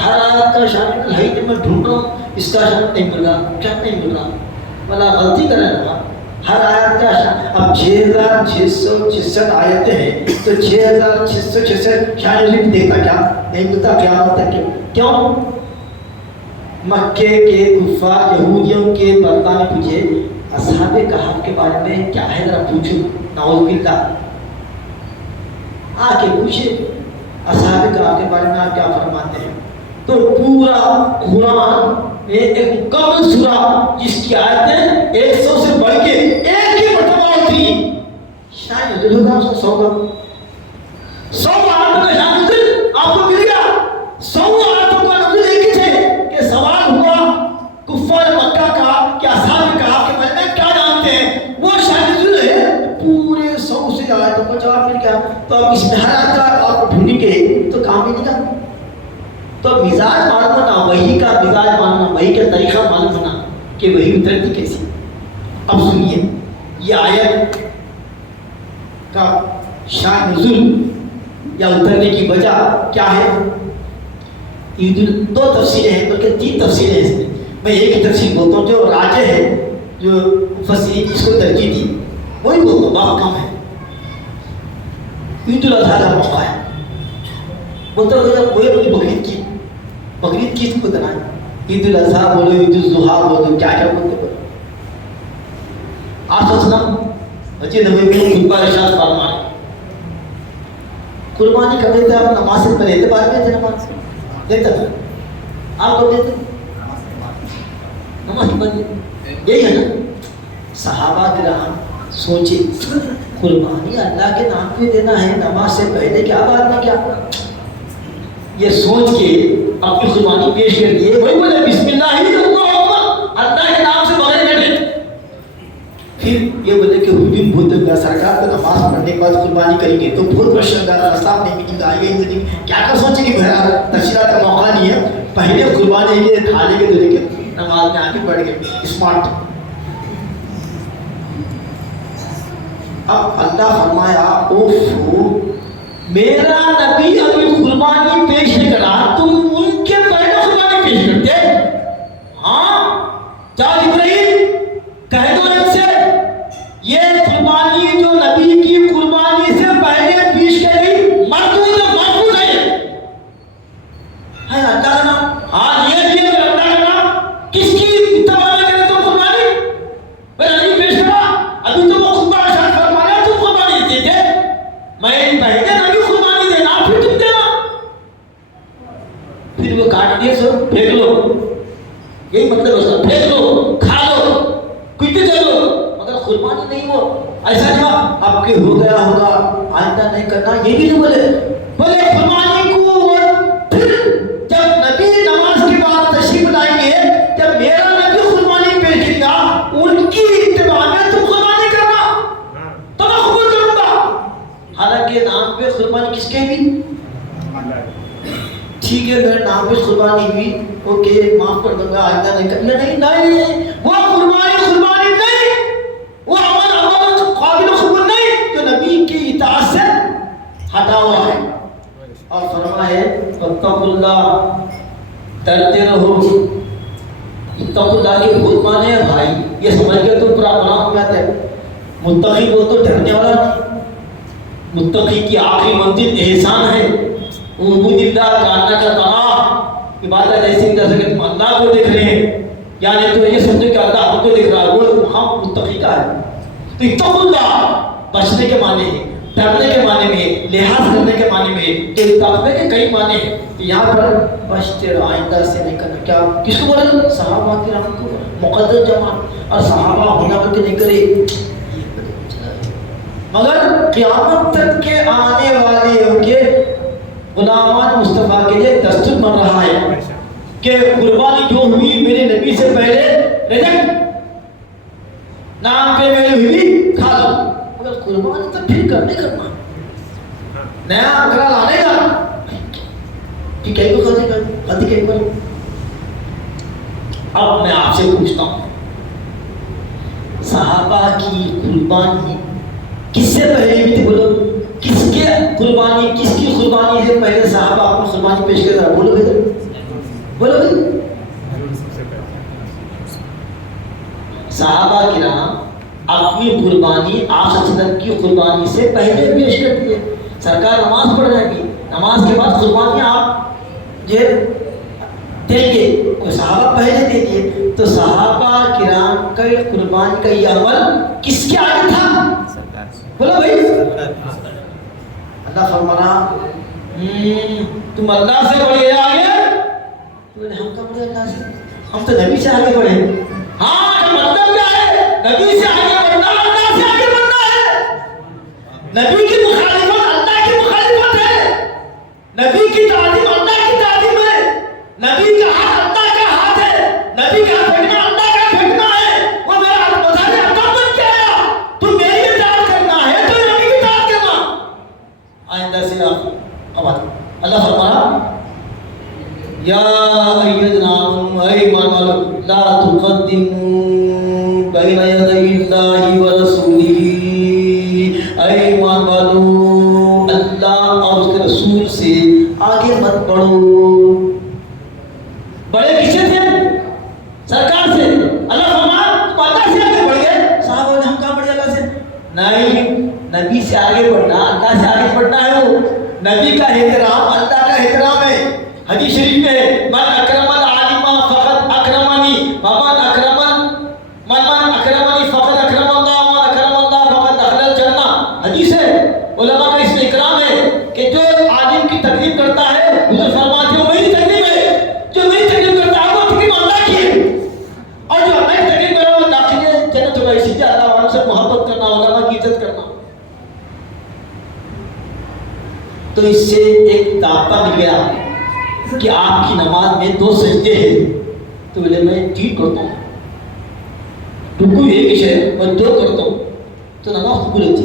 ہر آیت کا شان ہے ہی میں ڈھونڈ رہا ہوں اس کا شان نہیں مل رہا. کیا نہیں مل رہا؟ بلا غلطی کریں نا. ہر آیت کا شان اب 6666 آیتیں ہیں تو 6666 شان نزول دیکھتا کیا نہیں ملتا کیا ہوتا ہے کیوں؟ مکے کے کفار یہودیوں کے برتا نے پوچھے اصحاب کہف کے بارے میں کیا ہے ذرا پوچھو. نعوذ باللہ آ کے پوچھے اصحاب کہف کے بارے میں آپ کیا فرماتے ہیں. تو پورا قرآن میں ایک مکمل سورہ جس کی آیتیں 100 سے بڑھ کے ایک ہی مرتبہ ہوتی ہیں. شاید نزول ہوگا اس کو 100 کا 100 آیتوں کا شاید نزول آپ کو مل گیا. 100 آیتوں کا نزول ایک ہی تھے کہ سوال ہوا کفار مکہ کا کہ اصحاب کہف کے بارے میں کیا جانتے ہیں. وہ شاید نزول ہے پورے 100 سے آیتوں کا جواب مل گیا. تو اب اس میں ہر آیت کا آپ کو ڈھونڈیں گے تو کام نہیں کرتا. تو مزاج معلوم ہونا وہی کا مزاج ماننا وہی کا طریقہ معلوم ہونا کہ وہی اترتی کیسی. اب سنیے یہ آیت کا شان نزول یا اترنے کی وجہ کیا ہے. دو تفسیریں ہیں بلکہ 3 تفسیریں ہیں اس میں. میں ایک ہی تفصیل بولتا ہوں، جو راجہ ہے، جو فصیح جس کو ترجیح دی وہی بولتا ہوں، بات کم ہے۔ عید الاضحیٰ کا موقع ہے، بولتا ہوں کوئی اپنی بقرعید کی کو بتانا ہے، عید الاضحیٰ بولو، عید الضحیٰ بولو، کیا کیا بولتے ہو۔ آپ سوچنا مسجد نبوی میں خطبہ ارشاد فرمائے، قربانی کب دیتے آپ نماز سے پہلے اعتبار میں تھے، نماز سے دیتا تھا آپ کب دیتے نماز پڑھنے، یہی ہے نا۔ صحابہ کرام سوچے قربانی اللہ کے نام پہ دینا ہے نماز سے پہلے، کیا بات میں کیا یہ سوچ کے اپنی قربانی پیش کر دیے، وہی بولے بسم اللہ اللہ کے نام سے بغیر بیٹھے، پھر یہ بولے کہ حجوم بہت گا سرکار کو نماز پڑھنے کے بعد قربانی کریں گے تو بہت پریشان گا، صاحب نہیں ملیں گا، آئیے زندگی کیا کر سوچے کہ بہرحال تفصیلات کا موقع نہیں ہے، پہلے قربانی کے تھالے کے دورے کے نماز میں آگے بڑھ گئے اسمارٹ۔ اب اللہ فرمایا اوفو میرا نبی ابھی قربانی پیش نہیں کرا، تم ان کے پہلے قربانی پیش کرتے، ہاں جا جبرائیل کہہ دو ان سے یہ قربانی جو نبی کی قربانی سے پہلے پیش کری مردود محفوظ ہے اللہ کا نام، ہاں یہ اللہ کا نام، کس کی اتباع نہ کرے تو قربانی میں نبی پیش کرا، ابھی تو وہ خطبہ ارشاد فرمایا تم قربانی دیتے، میں پہلے نبی قربانی دینا پھر تم دینا، پھر وہ کاٹ دیے سو پھینک لو، یہی مطلب اس کا، پھینک لو کھا لو کچھ بھی کرو مگر قربانی نہیں، وہ ایسا نہیں اب کہ ہو گیا ہوگا آئندہ نہیں کرنا، یہ بھی نہیں بولے قربانی کو وہ پھر جب نبی نماز کے بعد تشریف لائیں گے، جب میرا نبی قربانی پیش کرے گا ان کی اتباع میں تم قربانی کرنا تو میں قبول کروں گا، حالانکہ نام پہ قربانی کس کے بھی ٹھیک ہے میرے نام پہ قربانی ہوئی اوکے معاف کر دوں گا آئندہ نہیں کرنا، نہیں وہ قربانی نہیں، وہ عمل قابل قبول نہیں جو نبی کی اطاعت سے ہٹا ہوا ہے۔ اور فرمائے اتقوا اللہ، ڈرتے رہو، اتقوا اللہ کے بہت معنی ہے بھائی، یہ سمجھ گئے تو پورا گناہ ہو جاتا ہے، متقی وہ تو ڈرنے والا نہیں، متقی کی آخری منزل احسان ہے، عبود اللہ جاننا کا تمام عبادت ایسی کر سکے تم اللہ کو دیکھ رہے ہیں، یعنی تو یہ سمجھو کہ اللہ ہم کو دیکھ رہا ہے، وہ ہم متقی کا ہے، تو اتقوا اللہ بچنے کے معنی ہے، ڈرنے کے معنی میں، لحاظ کرنے کے معنی میں، کہ تقوی کے کئی معنی ہیں، تو یہاں پر بچتے رہو آئندہ سے نہیں کرنا، کیا کس کو بولے صحابہ کرام کو، مقدس جماعت اور صحابہ ہونا کر کے نہیں کرے، مگر قیامت تک کے آنے والے ان کے غلامان مصطفیٰ کے لیے دستور بن رہا ہے کہ قربانی جو ہوئی میرے نبی سے پہلے ریجیکٹ، نام پہ میری ہوئی کھا لو، مگر قربانی تو پھر کرنے کرنا، نیا بکرا لانے کا کہ کئی کو خطی کئی پر۔ اب میں آپ سے پوچھتا ہوں صحابہ کی قربانی کس سے پہلے بھی تھی، بولو کس کے قربانی، کس کی قربانی سے پہلے صحابہ اپنی قربانی پیش کرتا ہے، بولو بھائی بولو بھائی، صحابہ کرام اپنی قربانی آپ صلی اللہ علیہ وسلم کی قربانی سے پہلے پیش کرتی ہے، سرکار نماز پڑھ رہے گی، نماز کے بعد قربانی آپ یہ دیں گے، کوئی صحابہ پہلے دیں گے، تو صحابہ کرام کا قربانی کا یہ عمل کس کے آگے تھا، بولو بھائی، اللہ فرمانا تم اللہ سے بڑھے آگے، ہم کہاں بڑھے اللہ سے، ہم تو نبی سے آگے بڑھے، ہاں کا مطلب کیا ہے، نبی سے آگے بڑھنا اللہ سے آگے بڑھنا ہے، نبی کی مخالفت اللہ کی مخالفت ہے، نبی کی تعظیم اللہ کی تعظیم ہے، نبی کا ہاتھ اللہ کا ہاتھ ہے، نبی کا پھینکنا اللہ کا پھینکنا ہے، وہ میرا ہاتھ بتا دے اللہ بن کے آیا، تم میری اطاعت کرنا ہے تو نبی کی اطاعت کرنا، آئندہ سے آپ اللہ فرمانا یا ایدنا آمنوا اے ایمان والو لا تقدموا بین یدی اللہ ورسولہ، اے ایمان والو اللہ اور اس کے رسول سے آگے مت بڑھو، بڑے کسے تھے نہیں، نبی سے آگے بڑھنا، اللہ سے آگے بڑھنا ہے۔ وہ نبی کا احترام اللہ کا احترام ہے۔ حدیث شریف میں من اکرم العالم فقط اکرمنی ومن اکرمنی فقط اکرم اللہ ومن اکرم اللہ فقط دخل الجنہ۔ حدیث ہے، علماء کا اس میں اکرام ہے کہ جو عالم کی تقریب کرتا ہے، حضور فرماتے ہیں وہ میری تقریب ہے، جو میری تقریب کرتا ہے وہ تقریب اللہ کی ہے، اور جو اللہ کی تقریب کرے وہ داخل جنت ہوگا۔ اسی لیے اللہ والوں سے محبت کرنا، علماء کی عزت کرنا۔ تو اس سے ایک دعویٰ مل گیا کہ آپ کی نماز میں 2 سجدے ہیں، تو بولے میں 3 کرتا ہوں، رکوع ایک ہے میں 2 کرتا ہوں، تو نماز قبول ہوتی۔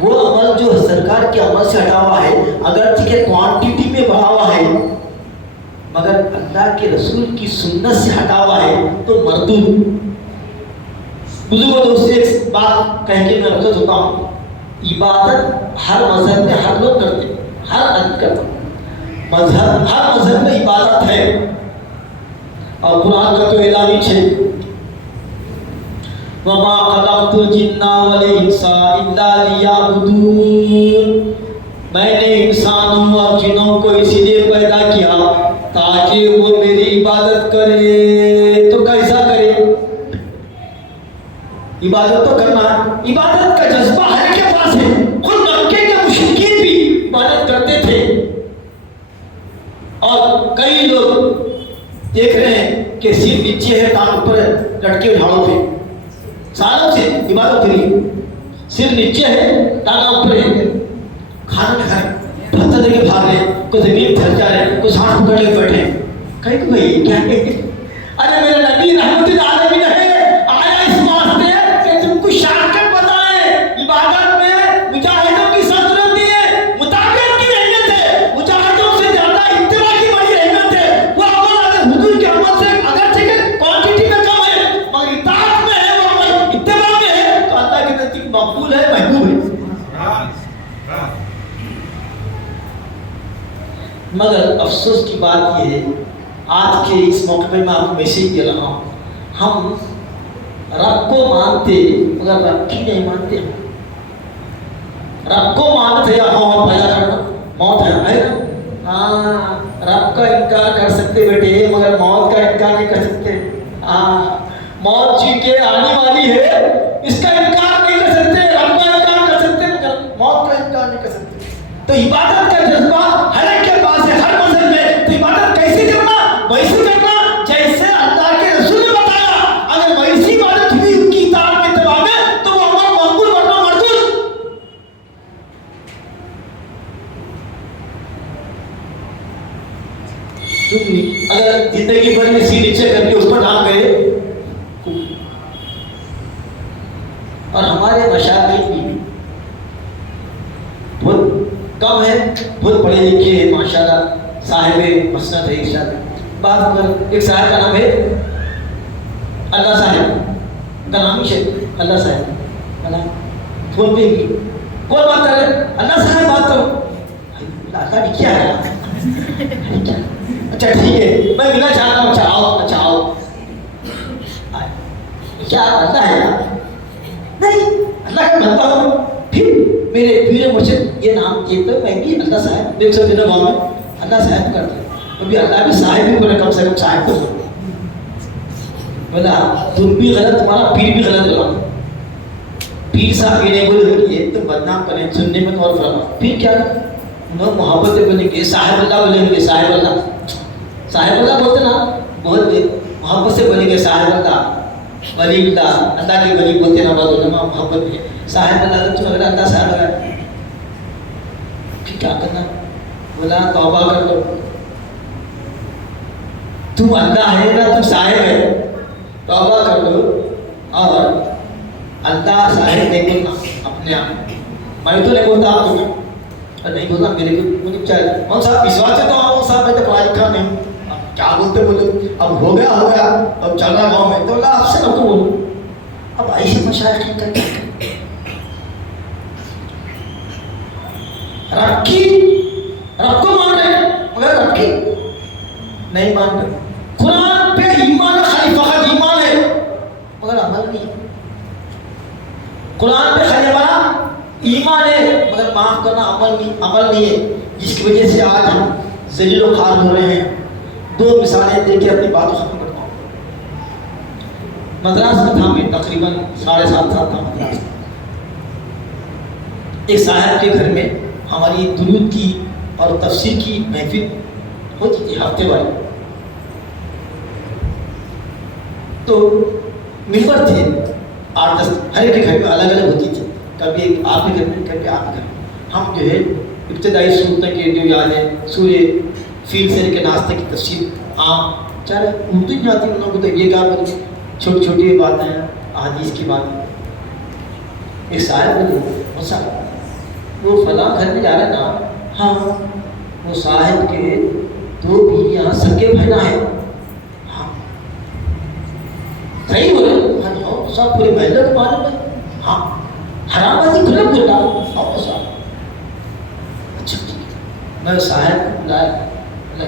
وہ عمل جو سرکار کے عمل سے ہٹا ہوا ہے، اگرچہ کہ کوانٹٹی میں بڑھا ہوا ہے، مگر اللہ کے رسول کی سنت سے ہٹا ہوا ہے تو مردود۔ بزرگوں دوست ایک بات کہہ کے میں رخصت ہوتا ہوں، عبادت ہر مذہب میں ہر لوگ کرتے ہیں، ہر آدمی کرتا ہے، مذہب ہر مذہب میں عبادت ہے، اور قرآن کا تو اعلان ہی ہے وَمَا خَلَقْتُ الْجِنَّ وَالْإِنسَ إِلَّا لِيَعْبُدُونِ، میں نے انسانوں اور جنوں کو اسی لیے پیدا کیا تاکہ وہ میری عبادت کرے۔ تو کیسا کرے؟ عبادت تو کرنا ہے، عبادت کا جذبہ ہر کے پاس ہے، خود مکے کے مشرکین بھی عبادت کرتے تھے، اور کئی لوگ دیکھ رہے ہیں کہ سر نیچے ہے ٹانگ اوپر ہے، لٹکے جھاڑو پہ، سالوں سے عبادت کریے، سر نیچے ہے ٹانگ اوپر ہے، کھانا نہیں کھائے، پتھر دے کے بھاگ رہے، کوئی زمین پھنس جا رہے، کوئی سانس پکڑ کے بیٹھے، کہیں کہ بھائی کیا ہے؟ ارے میرے نبی رحمت العالمین ہے، آیا اس واسطے کہ تم کو شارٹکٹ بتائیں، عبادت میں مجاہدوں کی سنت نہیں ہے، مطابقت کی اہمیت ہے، مجاہدوں سے زیادہ اتباع کی بڑی اہمیت ہے۔ وہ عمل اگر حضور کے عمل سے اگرچہ کہ کوانٹٹی میں کم ہے مگر اطاعت میں ہے، وہ عمل اتباع میں ہے، تو اللہ کے نزدیک مقبول ہے، محبوب ہے۔ مگر افسوس کی بات یہ ہے، آج کے اس موقع پہ میں آپ کو میسیج دے رہا ہوں، ہم رب کو مانتے مگر رب کی نہیں مانتے۔ رب کو مانتے یا موت پیدا کرنا، موت ہے نا، ہاں رب کا انکار کر سکتے بیٹے مگر موت کا انکار نہیں کر سکتے۔ ہاں موت جی کے آنے والی ہے، اس کا انکار نہیں کر سکتے، رب کا انکار کر سکتے مگر موت کا انکار نہیں کر سکتے۔ تو عبادت کا جذبہ ہر ایک کے پاس ہے، ہر مذہب میں۔ تو عبادت کیسے کرنا؟ ویسے کرنا جیسے اللہ کے رسول نے بتایا۔ اگر ویسی عبادت ہوئی ان کی اطاعت میں، اتباع میں، تو وہ عمل مقبول ورنہ مردود۔ تم اگر زندگی بھر میں سی نیچے کر کے اس پر ڈال گئے، اور ہمارے مشاغل بھی بہت کم ہے، بہت پڑھے لکھے ہیں ماشاءاللہ، صاحب مسند ہے ارشاد۔ بات کر ایک صاحب کا نام ہے اللہ صاحب، کا نام ہی ہے اللہ صاحب، فون پہ بھی کون بات کر رہے؟ اللہ صاحب بات کرو۔ اللہ نے کیا ہے؟ اچھا ٹھیک ہے میں ملنا چاہتا ہوں، اچھا آؤ، اچھا آؤ، کیا اللہ ہے؟ نہیں اللہ کا بندہ ہوں۔ پھر میرے پیر مرشد یہ نام کہتے ہیں، میں بھی اللہ صاحب دیکھ سکتے ہیں، گاؤں میں اللہ صاحب کرتے ہیں، کبھی اللہ بھی صاحب بھی کرے، کم سے کم صاحب کو بولا تم بھی غلط، تمہارا پیر بھی غلط بولا۔ پیر صاحب یہ نہیں بولے یہ تو بدنام کریں، سننے میں اور فرما، پھر کیا انہوں محبت سے بولیں گے صاحب اللہ، بولیں گے صاحب اللہ، صاحب اللہ بولتے نا، بہت محبت سے بولیں گے صاحب اللہ، ولی اللہ، اللہ کے ولی بولتے نا، بہت علماء محبت میں صاحب اللہ، تم اگر اللہ صاحب اگر پھر کیا کرنا؟ بولا توبہ کر لو، تم اللہ ہے نا، تم صاحب ہے، توبہ کر لو، اور اللہ صاحب نہیں بولنا اپنے آپ، میں تو نہیں بولتا آپ کو، نہیں بولنا میرے کو مجھے چاہیے کون صاحب وشواس سے تو آپ صاحب میں تو پڑھا لکھا نہیں، اب کیا بولتے بولے، اب ہو گیا ہو گیا، اب چل رہا گاؤں میں، تو اللہ آپ سے نہ کو بولو، اب ایسے مشاہد نہیں کرتے۔ رب کو مان رہے مگر رب کی نہیں مان رہے، قرآن پہ ایمان خالی فقط ایمان ہے مگر عمل نہیں۔ قرآن پہ خیر بڑا ایمان ہے مگر معاف کرنا عمل نہیں ہے، جس کی وجہ سے آج ہم ذلیل و خوار ہو رہے ہیں۔ دو مثالیں دے کے اپنی بات ختم کرتا ہوں۔ مدراس میں تھا، میں تقریباً 7.5 سال تھا مدراس۔ ایک صاحب کے گھر میں ہماری درود کی اور تفسیر کی محفل ہوتی تھی ہفتے والی، تو ممبر تھے 8-10، ہر ایک کے گھر میں الگ الگ ہوتی تھی، کبھی آپ کے گھر میں کبھی آپ کے گھر میں۔ ہم جو ہے ابتدائی صورتیں کے جو یاد ہے، سورہ فیل سے لے کے ناس تک کی تفسیر عام، چاہے اردو نہیں آتی ان لوگوں کو تو یہ کہا کرو چھوٹی چھوٹی باتیں ہیں، احادیث کی باتیں۔ ایک صاحب نے وہ فلاں گھر میں جا رہے نا، ہاں وہ صاحب کے 2 بیویاں سگے بہنا ہے، ہاں صحیح بولے، ہاں سب پورے محلے کو معلوم ہے، ہاں حرام بازی کھلے بول رہا ہوں، ہاں صاحب اچھا ٹھیک ہے۔ میں صاحب کو بلایا،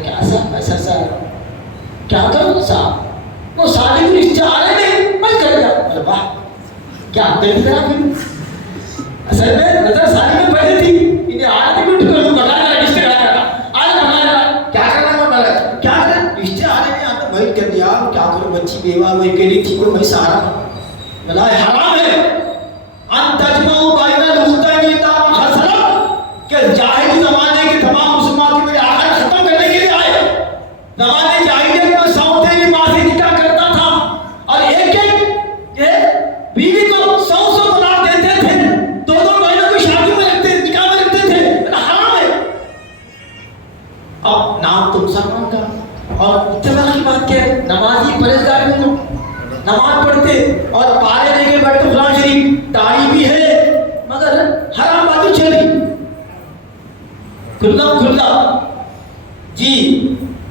کیا صاحب ایسا صاحب کیا کروں صاحب، وہ شادی کے رشتے آ رہے ہیں مت کر جا، واہ کیا دل کرا پھر اصل میں نظر ساری میں پہلے تھی، انہیں آج بھی اٹھ کر بتا رہا رشتے آیا آج بنا رہا کیا کرنا ہے، بتا کیا کر رشتے آ رہے ہیں آتا بھائی کر دیا کیا کرو، بچی بیوہ میں اکیلی تھی وہ میں سہارا بلا حرام ہے ان تجمعوا بین الاختین تام خسرا، کہ جاہلی زمانے کے تمام مسلمان کے میرے آخر ختم کرنے کے لیے آئے۔ زمانے جاہلیت میں سوتے بھی ماں سے نکاح کرتا تھا اور ایک بیوی کو 100 طلاق دیتے تھے، 2 بہنوں کو شادی میں رکھتے نکاح میں رکھتے تھے، حرام ہے۔ اب نام تو مسلمان کا اور اتفاق کی بات کیا ہے، نمازی پرہیزگار بھی ہوں، نماز پڑھتے اور پارے لے کے بیٹھتے قرآن شریف، داڑھی بھی ہے مگر حرام باتیں چلی کھلا جی۔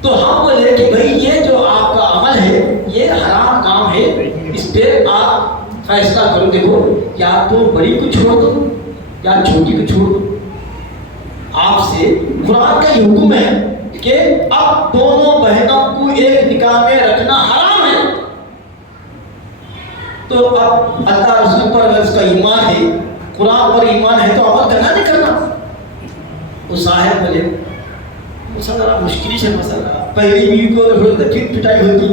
تو ہم بولے کہ بھائی یہ جو آپ کا عمل ہے یہ حرام کام ہے، اس پہ آپ فیصلہ کرو، دیکھو یا تو بڑی کو چھوڑ دو یا چھوٹی کو چھوڑ دو۔ آپ سے قرآن کا یہ حکم ہے کہ اب دونوں بہنوں کو ایک نکاح میں رکھنا حرام ہے، تو اب اللہ رسول پر اگر اس کا ایمان ہے، قرآن پر ایمان ہے تو عمل کرنا نہیں کرنا۔ وہ صاحب بولے ذرا مشکل سے مسئلہ، پہلی بیوی کو پھر پٹائی ہوتی،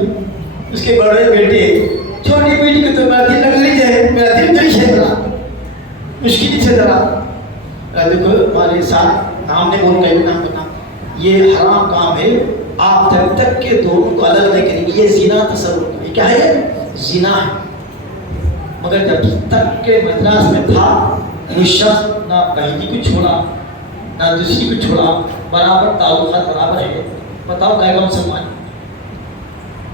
اس کے بڑے بیٹے چھوٹی بیٹی کو تو میرا دل لگ رہی ہے، میرا دل نہیں ہے، ذرا مشکل سے ذرا دیکھو ہمارے ساتھ نام نے بول کہیں نام بتا، یہ حرام کام ہے، آپ جب تک کہ دونوں کو الگ نہیں کریں گے، یہ زنا تصور، یہ کیا ہے زنا ہے۔ مگر جب تک کہ مدراس میں تھا وہ شخص نہ پہلی کو چھوڑا نہ دوسری کو چھوڑا، برابر تعلقات برابر ہے۔ بتاؤ کہے گا مسلمان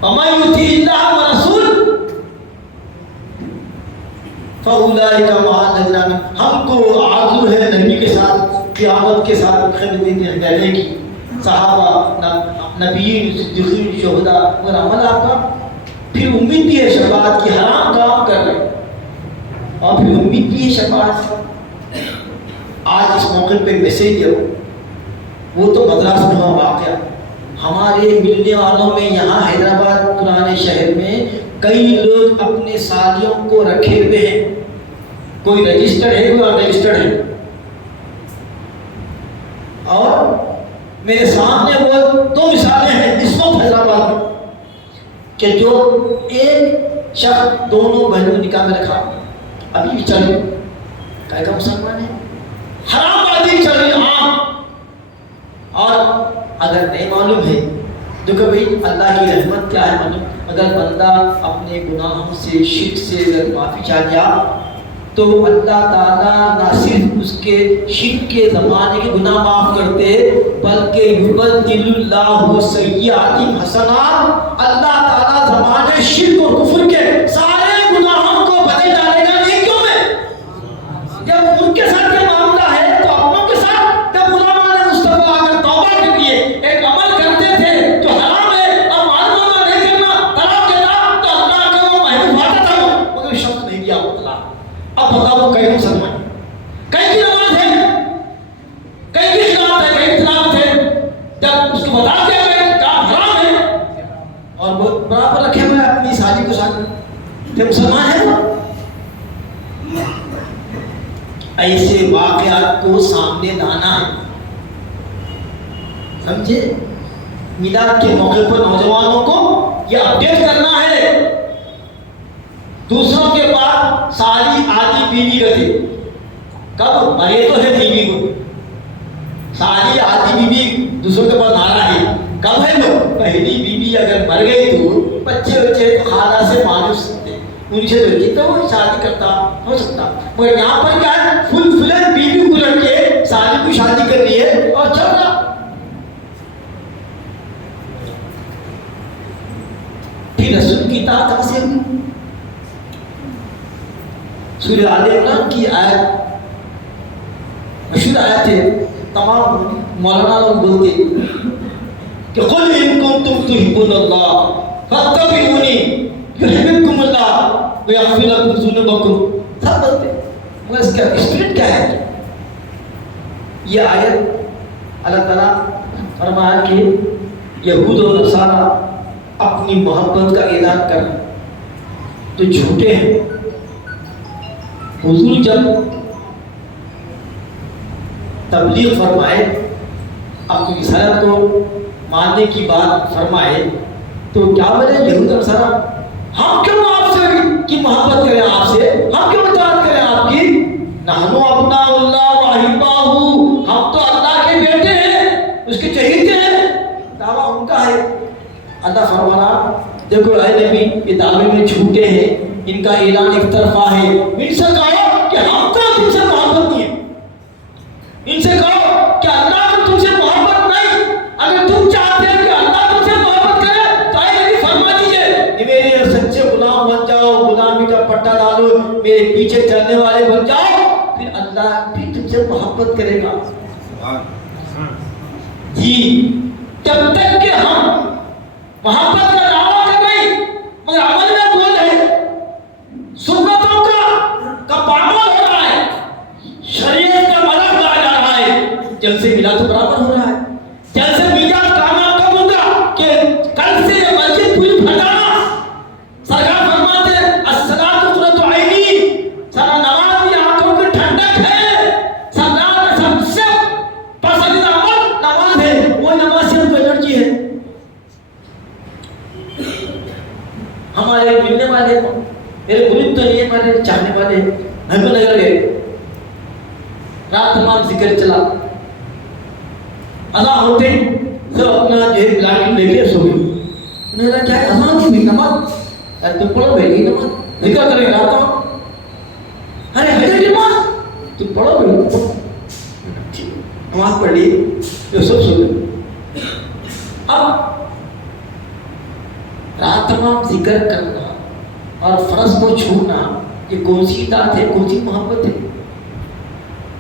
وَمَن يُطِعِ اللَّهَ وَرَسُولَهُ فَأُولَٰئِكَ مَعَ الَّذِينَ، ہم کو آرزو ہے نبی کے ساتھ قیامت کے ساتھ خدمت دینے کی، صحابہ نبیین صدیقین شہداء، اور عمل آپ کا پھر امید بھی ہے شفاعت کی، حرام کام کر رہے اور پھر امید بھی ہے شفاعت۔ آج اس موقع پہ میسیج دو، وہ تو مدراس میں ہوا واقعہ، ہمارے ملنے والوں میں یہاں حیدرآباد پرانے شہر میں کئی لوگ اپنے سالیوں کو رکھے ہوئے ہیں، کوئی رجسٹرڈ ہے کوئی ان رجسٹرڈ ہے، اور میرے سامنے وہ 2 مثالیں ہیں اس وقت حیدرآباد میں کہ جو ایک شخص دونوں بہنوں نکاح میں رکھا ابھی بھی چل رہی، کہے گا مسلمان ہے، حرام بازی چل رہی عام۔ اور اگر نہیں معلوم ہے دیکھو بھائی اللہ کی رحمت کیا ہے معلوم، اگر بندہ اپنے گناہوں سے شرک سے اگر معافی چاہ لیا تو اللہ تعالیٰ نہ صرف اس کے شرک کے زمانے کے گناہ معاف کرتے بلکہ یبدل اللہ سیئات حسنات، اللہ تعالیٰ زمانے شرک اور کفر کے سارے گناہوں کو بدل ڈالے گا نیکیوں میں۔ جب ان کے ساتھ یہ معاملہ ہے تو اپنوں کے ساتھ جب غلامان مصطفیٰ اگر توبہ کے لیے ایک عمل کرتے تھے جو حرام ہے، اب معلوم نہیں کرنا طلاق دیتا تو اللہ کا وہ محبوب آتا تھا مگر شخص نہیں دیا وہ طلاق۔ اب بتاؤ کئی مسلمان کئی کی نماز ہے، کئی کی خلاف ہے، کئی خلاف ہے، جب اس کو بتا دیا گیا کہ کام حرام ہے اور وہ برابر رکھے ہوئے اپنی سالی کو ساتھ، پھر مسلمان ہے وہ ایسے واقعات کو سامنے لانا ہے. سمجھے؟ میلاد کے موقع پر نوجوانوں کو یہ اپڈیٹ کرنا ہے. دوسروں کے پاس ساری آدھی بیوی رکھے. کب مرے تو ہے بیوی کو، ساری آدھی بیوی دوسروں کے پاس مارا ہے. کب ہے لوگ پہلی بیوی اگر مر گئی تو بچے تو خالہ سے مانو سکتے، ان سے تو وہ شادی کرتا ہو سکتا. مگر یہاں پر کیا ہے، فل فلن بیوی کو رکھ کے ساری کو شادی کرنی ہے اور چل رہا. پھر رسول کی اطاعت حاصل ہوئی. سورہ آل عمران کی آیت مشہور آیت ہے، تمام مولانا لوگ بولتے کہ قل ان کنتم تحبون اللہ فاتبعونی یحببکم اللہ ویغفر لکم ذنوبکم. سب بولتے مگر اس کا اسپرٹ کیا ہے؟ یہ آیت اللہ تعالیٰ فرمایا کہ یہود و نصارہ اپنی محبت کا اعلان کر تو جھوٹے ہیں. حضور جب تبلیغ فرمائے، اپنی رسالت کو ماننے کی بات فرمائے تو کیا بولے یہود اور نصارہ، ہم کیوں آپ سے کی محبت کریں، آپ سے ہم کیوں اطاعت کریں آپ کی؟ نحنو ابناء اللہ و احباؤہ، ہم تو اللہ کے بیٹے ہیں، اس کے چہیتے ہیں، دعویٰ ان کا ہے. اللہ فرمانا دیکھو اے نبی، یہ دعوے میں جھوٹے ہیں، ان کا اعلان ایک طرفہ ہے. ان سے کہو کہ ہم کو تم سے محبت نہیں ہے. ان سے کہو کہ اللہ کو تم سے محبت نہیں. اگر تم چاہتے ہیں کہ اللہ تم سے محبت کرے تو اے نبی فرما دیجئے میرے سچے غلام بن جاؤ، غلامی کا پٹا ڈالو، میرے پیچھے چلنے والے بن جاؤ، پھر اللہ بھی تم سے محبت کرے گا. جی جب تک کہ ہم محبت کا دعویٰ کر رہے مگر عمل میں بول ہے، سنتوں کا پابند ہو رہا ہے، شریعت کا مذہب لا جا رہا ہے، جل سے ملا تو برابر ہو رہا ہے. جل سے میلاد کامیاب کب ہوگا کہ کل سے یہ مسجد پوری پھٹانا. سرکار فرماتے ہیں الصلاۃ قرۃ عینی، سارا نماز بھی آنکھوں کی ٹھنڈک ہے. سرکار کا سب سے پسندیدہ عمل نماز ہے، وہ نماز سے انرجی ہے. ہمارے ملنے والے میرے مرید تو نہیں، ہمارے چاہنے والے محبوب نگر گئے، رات تمام ذکر چلا، اذان ہوتے سب اپنا جو ہے بلانکٹ لے کے سو گئے. انہوں نے کہا کیا اذان ہوئی نماز تم پڑھو بھائی نماز ذکر کریں رات تمام. ارے حضرت نماز تم پڑھو بھائی، نماز پڑھ لی جو سب سو گئے. اب رات تمام ذکر کرنا اور فرض کو چھوڑنا یہ کون سی اطاعت ہے، کون سی محبت ہے؟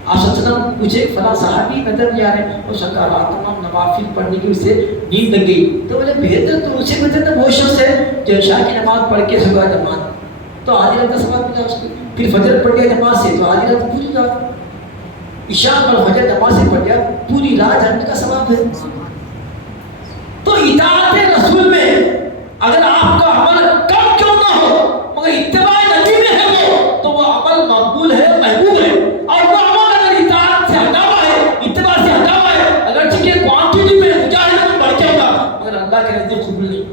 آپ صلی اللہ علیہ وسلم پوچھے فلاں صحابی نظر جا رہے ہیں، وہ سرکار رات تمام نوافل پڑھنے کی اس سے نیند لگ گئی. تو بولے بہتر تو اسے بہتر وہ شخص ہے جو عشاء کی نماز پڑھ کے سو گیا جماعت تو آدھی رات کا ثواب ملا اس کو. پھر فجر پڑھ گیا جماعت سے تو آدھی رات پوری رات، عشاء اور فجر نماز سے پڑھ گیا پوری رات جانے کا ثواب ہے. تو اطاعت رسول میں اگر آپ کا عمل کم کیوں نہ ہو مگر اتباع نبی میں ہے تو وہ عمل مقبول ہے، محبوب ہے. اور وہ عمل اگر اطاعت سے ہٹا ہوا ہے، اتباع سے ہٹا ہوا ہے، اگرچہ کہ کوانٹٹی میں مجاہدہ میں بڑھ جائے گا مگر اللہ کے نزدیک قبول نہیں.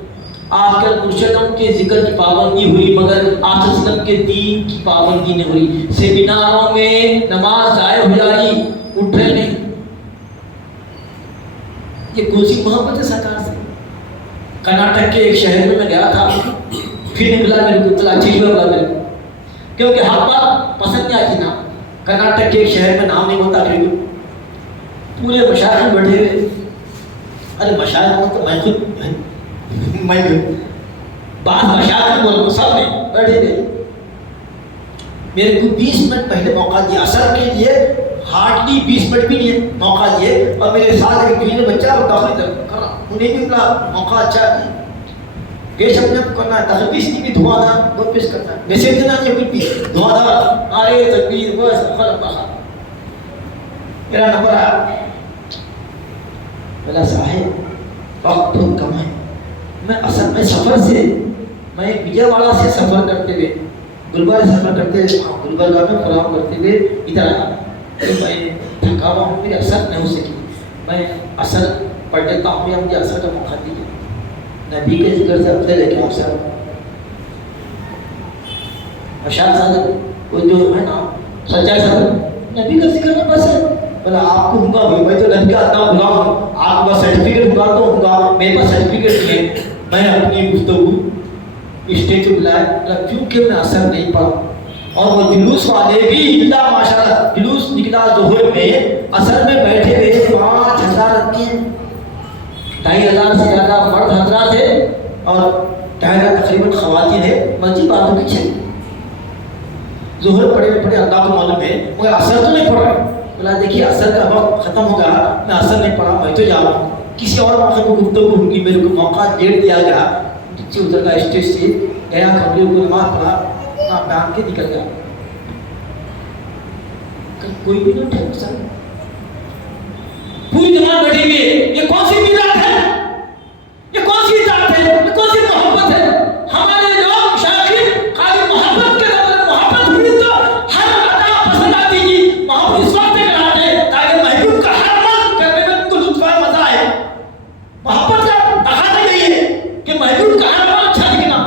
آج کل مرشدوں کے ذکر کی پابندی ہوئی مگر آپ صلی اللہ علیہ وسلم کے دین کی پابندی نہیں ہوئی. سیمیناروں میں نماز ضائع ہو جائے، اٹھ رہے نہیں. یہ کون سی محبت ہے سرکار سے؟ کرناٹک کے ایک شہر میں گیا تھا، پھر نکلا میرے کو اتنا اچھی لگا میرے کو، کیونکہ ہر بات پسند نہیں آتی نا. کرناٹک کے ایک شہر میں نام نہیں ہوتا، پھر پورے مشاہد بیٹھے ہوئے. ارے مشاہد ہو تو میں خود میں بعض مشاہد بول سب میں بیٹھے تھے. میرے کو 20 منٹ پہلے موقع دیا اثر کے لیے، ہارڈلی 20 منٹ بھی نہیں موقع دیے. اور میرے ساتھ ایک جنہیں بچہ اور داخل کر رہا، انہیں بھی اپنا موقع اچھا ہے پیش اپنے کو کرنا ہے. تقریر اس کی بھی دعا دار بہت پیش کرتا ہے، میسیج دینا نہیں کچھ بھی دعا دار نعرے تکبیر بس خلق بخار. میرا نمبر آیا، بولا صاحب وقت بہت کم ہے، میں اصل میں سفر سے میں وجے واڑہ سے سفر کرتے ہوئے گلبرگہ سفر کرتے گلبرگہ میں پروگرام کرتے ہوئے ادھر آیا تو میں تھکا ہوا ہوں، میرے اثر نہیں ہو سکی، میں اثر پڑھ لیتا ہوں یا مجھے اثر کا موقع دیجیے، نبی کے ذکر سے اپنے لے کے آپ سر اشار صاحب وہ جو ہے نا سچا صاحب نبی کا ذکر میں بس ہے، بلا آپ کو ہوں گا بھائی، میں تو نبی کا اتنا بلا ہوں، آپ کا سرٹیفکیٹ ہوگا تو ہوں گا، میرے پاس سرٹیفکیٹ نہیں ہے، میں اپنی گفتگو اسٹیج پہ بلایا کیونکہ میں اثر نہیں پڑا، اور وہ جلوس والے بھی اتنا ماشاءاللہ جلوس نکلا ظہر میں، اثر میں بیٹھے ہوئے 5000 کے 2500 سے زیادہ مرد حضرات تھے اور 2500 تقریباً خواتین ہے، مسجد باتوں کی چھت ظہر پڑے پڑے اللہ کو معلوم ہے، مگر اثر تو نہیں پڑ رہا ہے، بولا دیکھیے اثر کا وقت ختم ہوگا، میں اثر نہیں پڑھا، میں تو جا رہا ہوں، کسی اور موقع کو گفتگو ہوگی، میرے کو موقع ڈیٹ دیا گیا، نیچے اتر کا اسٹیج سے گیا کمرے کو نماز پڑھا، اپنا بیان کے نکل گیا، کوئی بھی نہیں اٹھا سر، پوری جماعت بیٹھی ہوئی ہے، یہ کون سی میلاد ہے، یہ کون سی اطاعت ہے، یہ کون سی محبت ہے، ہمارے لوگ شاکر خالی محبت کے بدلے محبت ہوئی تو ہر ادا پسند آتی جی، محبت اس وقت کراتے تاکہ محبوب کا ہر عمل کرنے میں ان کو لطف اور مزہ آئے، محبت کا دکھاتے نہیں ہے کہ محبوب کا ہر عمل اچھا دکھنا،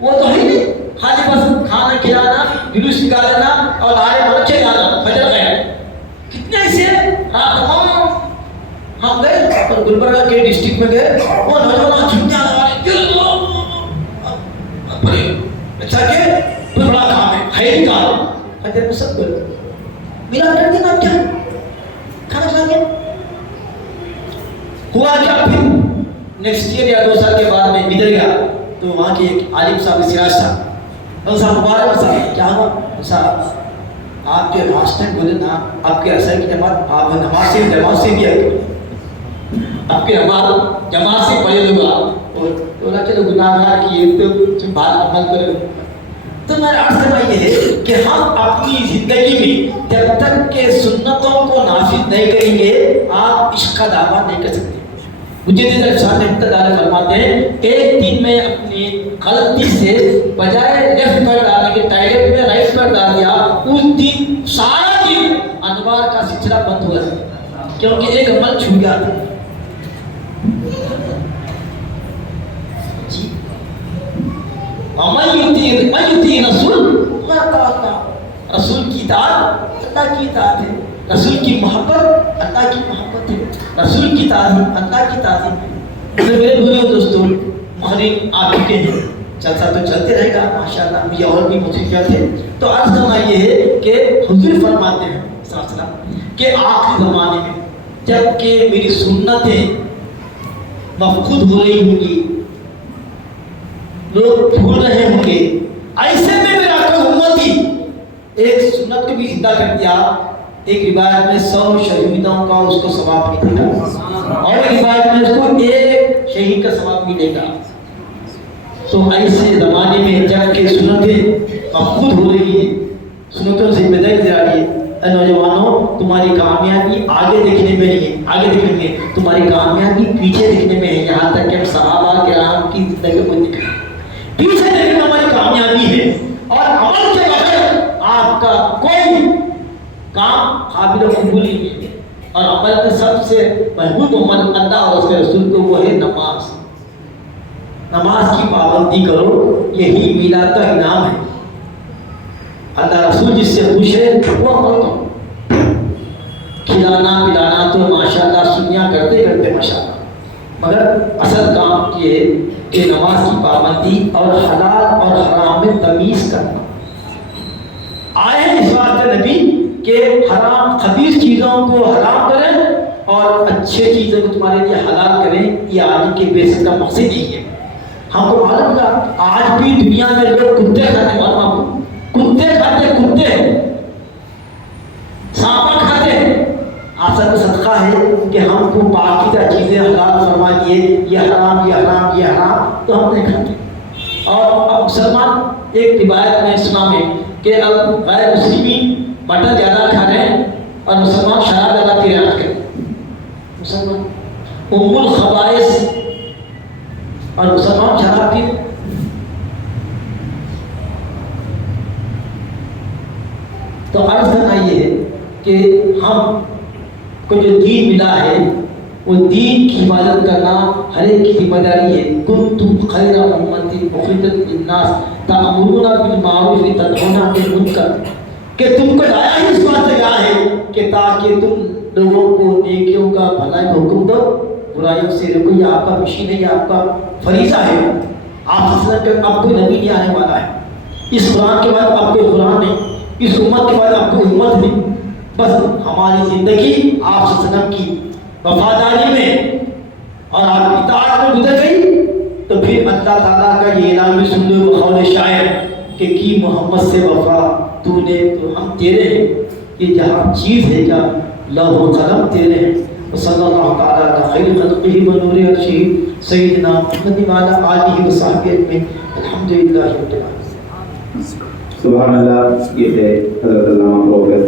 وہ تو ہے نہیں، خالی بس کھانا کھلانا جلوس نکالنا اور آرے بچے جانا فجر گیا، کتنے ایسے ہم گئے اور گلبرگہ کے ڈسٹرکٹ میں گئے، وہ نوجوان جھوٹنے آنے والے اچھا کہ کوئی بڑا کام ہے خیری کام فجر میں سب گئے، میرا کر دینا کیا کھانا کھا گیا، ہوا کیا پھر نیکسٹ ایئر یا 2 سال کے بعد میں ادھر گیا تو وہاں کے ایک عالم صاحب سراج صاحب صاحب مبارک صاحب کیا ہوا صاحب آپ کے ماسٹر بولے نا آپ کے اثر کی جماعت آپ نماز سے بھی آئے آپ کے نماز جماعت سے پڑھے لوگ آپ اور بولا چلو گناہ گار کیے تو بات عمل کرو، تو میرا عرض کرنا یہ ہے کہ ہم اپنی زندگی میں جب تک کہ سنتوں کو نافذ نہیں کریں گے آپ عشق کا دعویٰ نہیں کر سکتے، مجدد الفسان ابتدال فرماتے ہیں ایک دن میں اپنی غلطی سے بجائے لیفٹ پر ڈالنے کے ٹائلٹ میں رائٹ پر ڈال دیا، اس دن سارا دن انوار کا سلسلہ بند ہو گیا کیونکہ ایک عمل چھوٹ گیا تھا جی، امیتی رسول رسول کی اطاعت اللہ کی اطاعت ہے، رسول کی محبت اللہ کی محبت ہے، رسول کی تعظیم اللہ کی تعظیم ہے، میرے بھائیو دوستو محرم آپ چکے ہیں، جلسہ تو چلتے رہے گا ماشاءاللہ، مجھے اور بھی مصیبت ہے، تو عرض کرنا یہ ہے کہ حضور فرماتے ہیں صلی اللہ علیہ وسلم کہ آخری زمانے میں جب کہ میری سنتیں مفقود ہو رہی ہوں گی، لوگ بھول رہے ہوں گے، ایسے میں میرا کوئی امتی ایک سنت کو بھی زندہ کر دیا، ایک روایت میں 100 شہیدوں کا اس کو ثواب ملے گا اور ایک روایت میں اس کو ایک شہید کا ثواب ملے گا، تو ایسے زمانے میں جب کہ سنتیں مفقود ہو رہی ہیں، سنتوں سے بدل جا رہی ہے، اے نوجوانوں تمہاری کامیابی آگے دیکھنے میں نہیں ہے، آگے دیکھنے میں تمہاری کامیابی پیچھے دیکھنے میں ہے، یہاں تک کہ صحابہ کرام کی زندگی کو دیکھیں پیچھے دیکھنے میں ہماری کامیابی ہے، اور عمل کے بغیر آپ کا کوئی کام قابل قبول نہیں ہے، اور عمل میں سب سے محبوب عمل اللہ اور اس کے رسول کو وہ ہے نماز، نماز کی پابندی کرو، یہی میلاد کا انعام ہے، اللہ رسول جس سے خوش ہے وہ عمل کرو، کھلانا پلانا تو ماشاءاللہ سنیاں کرتے کرتے ماشاءاللہ، مگر اصل کام یہ کہ نماز کی پابندی اور حلال اور حرام میں تمیز کرنا، آئے ہیں اس واسطے نبی کہ حرام خبیث چیزوں کو حرام کریں اور اچھے چیزوں کو تمہارے لیے حلال کریں، یہ آج کے بیسک کا مقصد یہی ہے، ہم کو معلوم ہے آج بھی دنیا میں لوگ کتے کھاتے ہیں، کتے کھاتے سانپا کھاتے ہیں، آسان صدقہ ہے کہ ہم کو پاکیزہ چیزیں حلال فرما دیے، یہ حرام یہ حرام یہ حرام تو ہم نہیں کھاتے، اور اب مسلمان ایک روایت میں سنا میں کہ اب غیر مسلمین مٹن زیادہ کھا رہے ہیں اور مسلمان شراب زیادہ پی رہے ہیں، مسلمان ام الخبائث اور مسلمان شراب پی، تو عرض کرنا یہ ہے کہ ہم کو جو دین ملا ہے وہ دین کی حفاظت کرنا ہر ایک کی ذمہ داری ہے. کنتم خیر امت اخرجت للناس تأمرون بالمعروف وتنہون عن المنکر، کہ تم کو لایا ہی اس بات سے گیا ہے کہ تاکہ تم لوگوں کو نیکیوں کا بھلائی کا حکم دو، برائیوں سے روکو. یہ آپ کا مشن ہے، یہ آپ کا فریضہ ہے. آپ کے اب کوئی نبی نہیں آنے والا ہے. اس قرآن کے بعد آپ کو قرآن نہیں، اس امت کے بعد آپ کو امت نہیں. بس ہماری زندگی آپ صلی اللہ علیہ وسلم کی وفاداری میں اور آپ اطاعت میں گزر گئی تو پھر اللہ تعالیٰ کا یہ اعلان بھی سن لو بقول شاعر کہ کی محمد سے وفا تو نے تو ہم تیرے ہیں. یہ جہاں چیز ہے کیا لوح و قلم تیرے ہیں. وصلی اللہ تعالیٰ علی خیر خلقہ و نور عرشہ سیدنا محمد وعلی آلہ و صحبہ اجمعین. الحمدللہ رب العالمین. سبحان اللہ. یہ ہے حضرت علامہ پروفیسر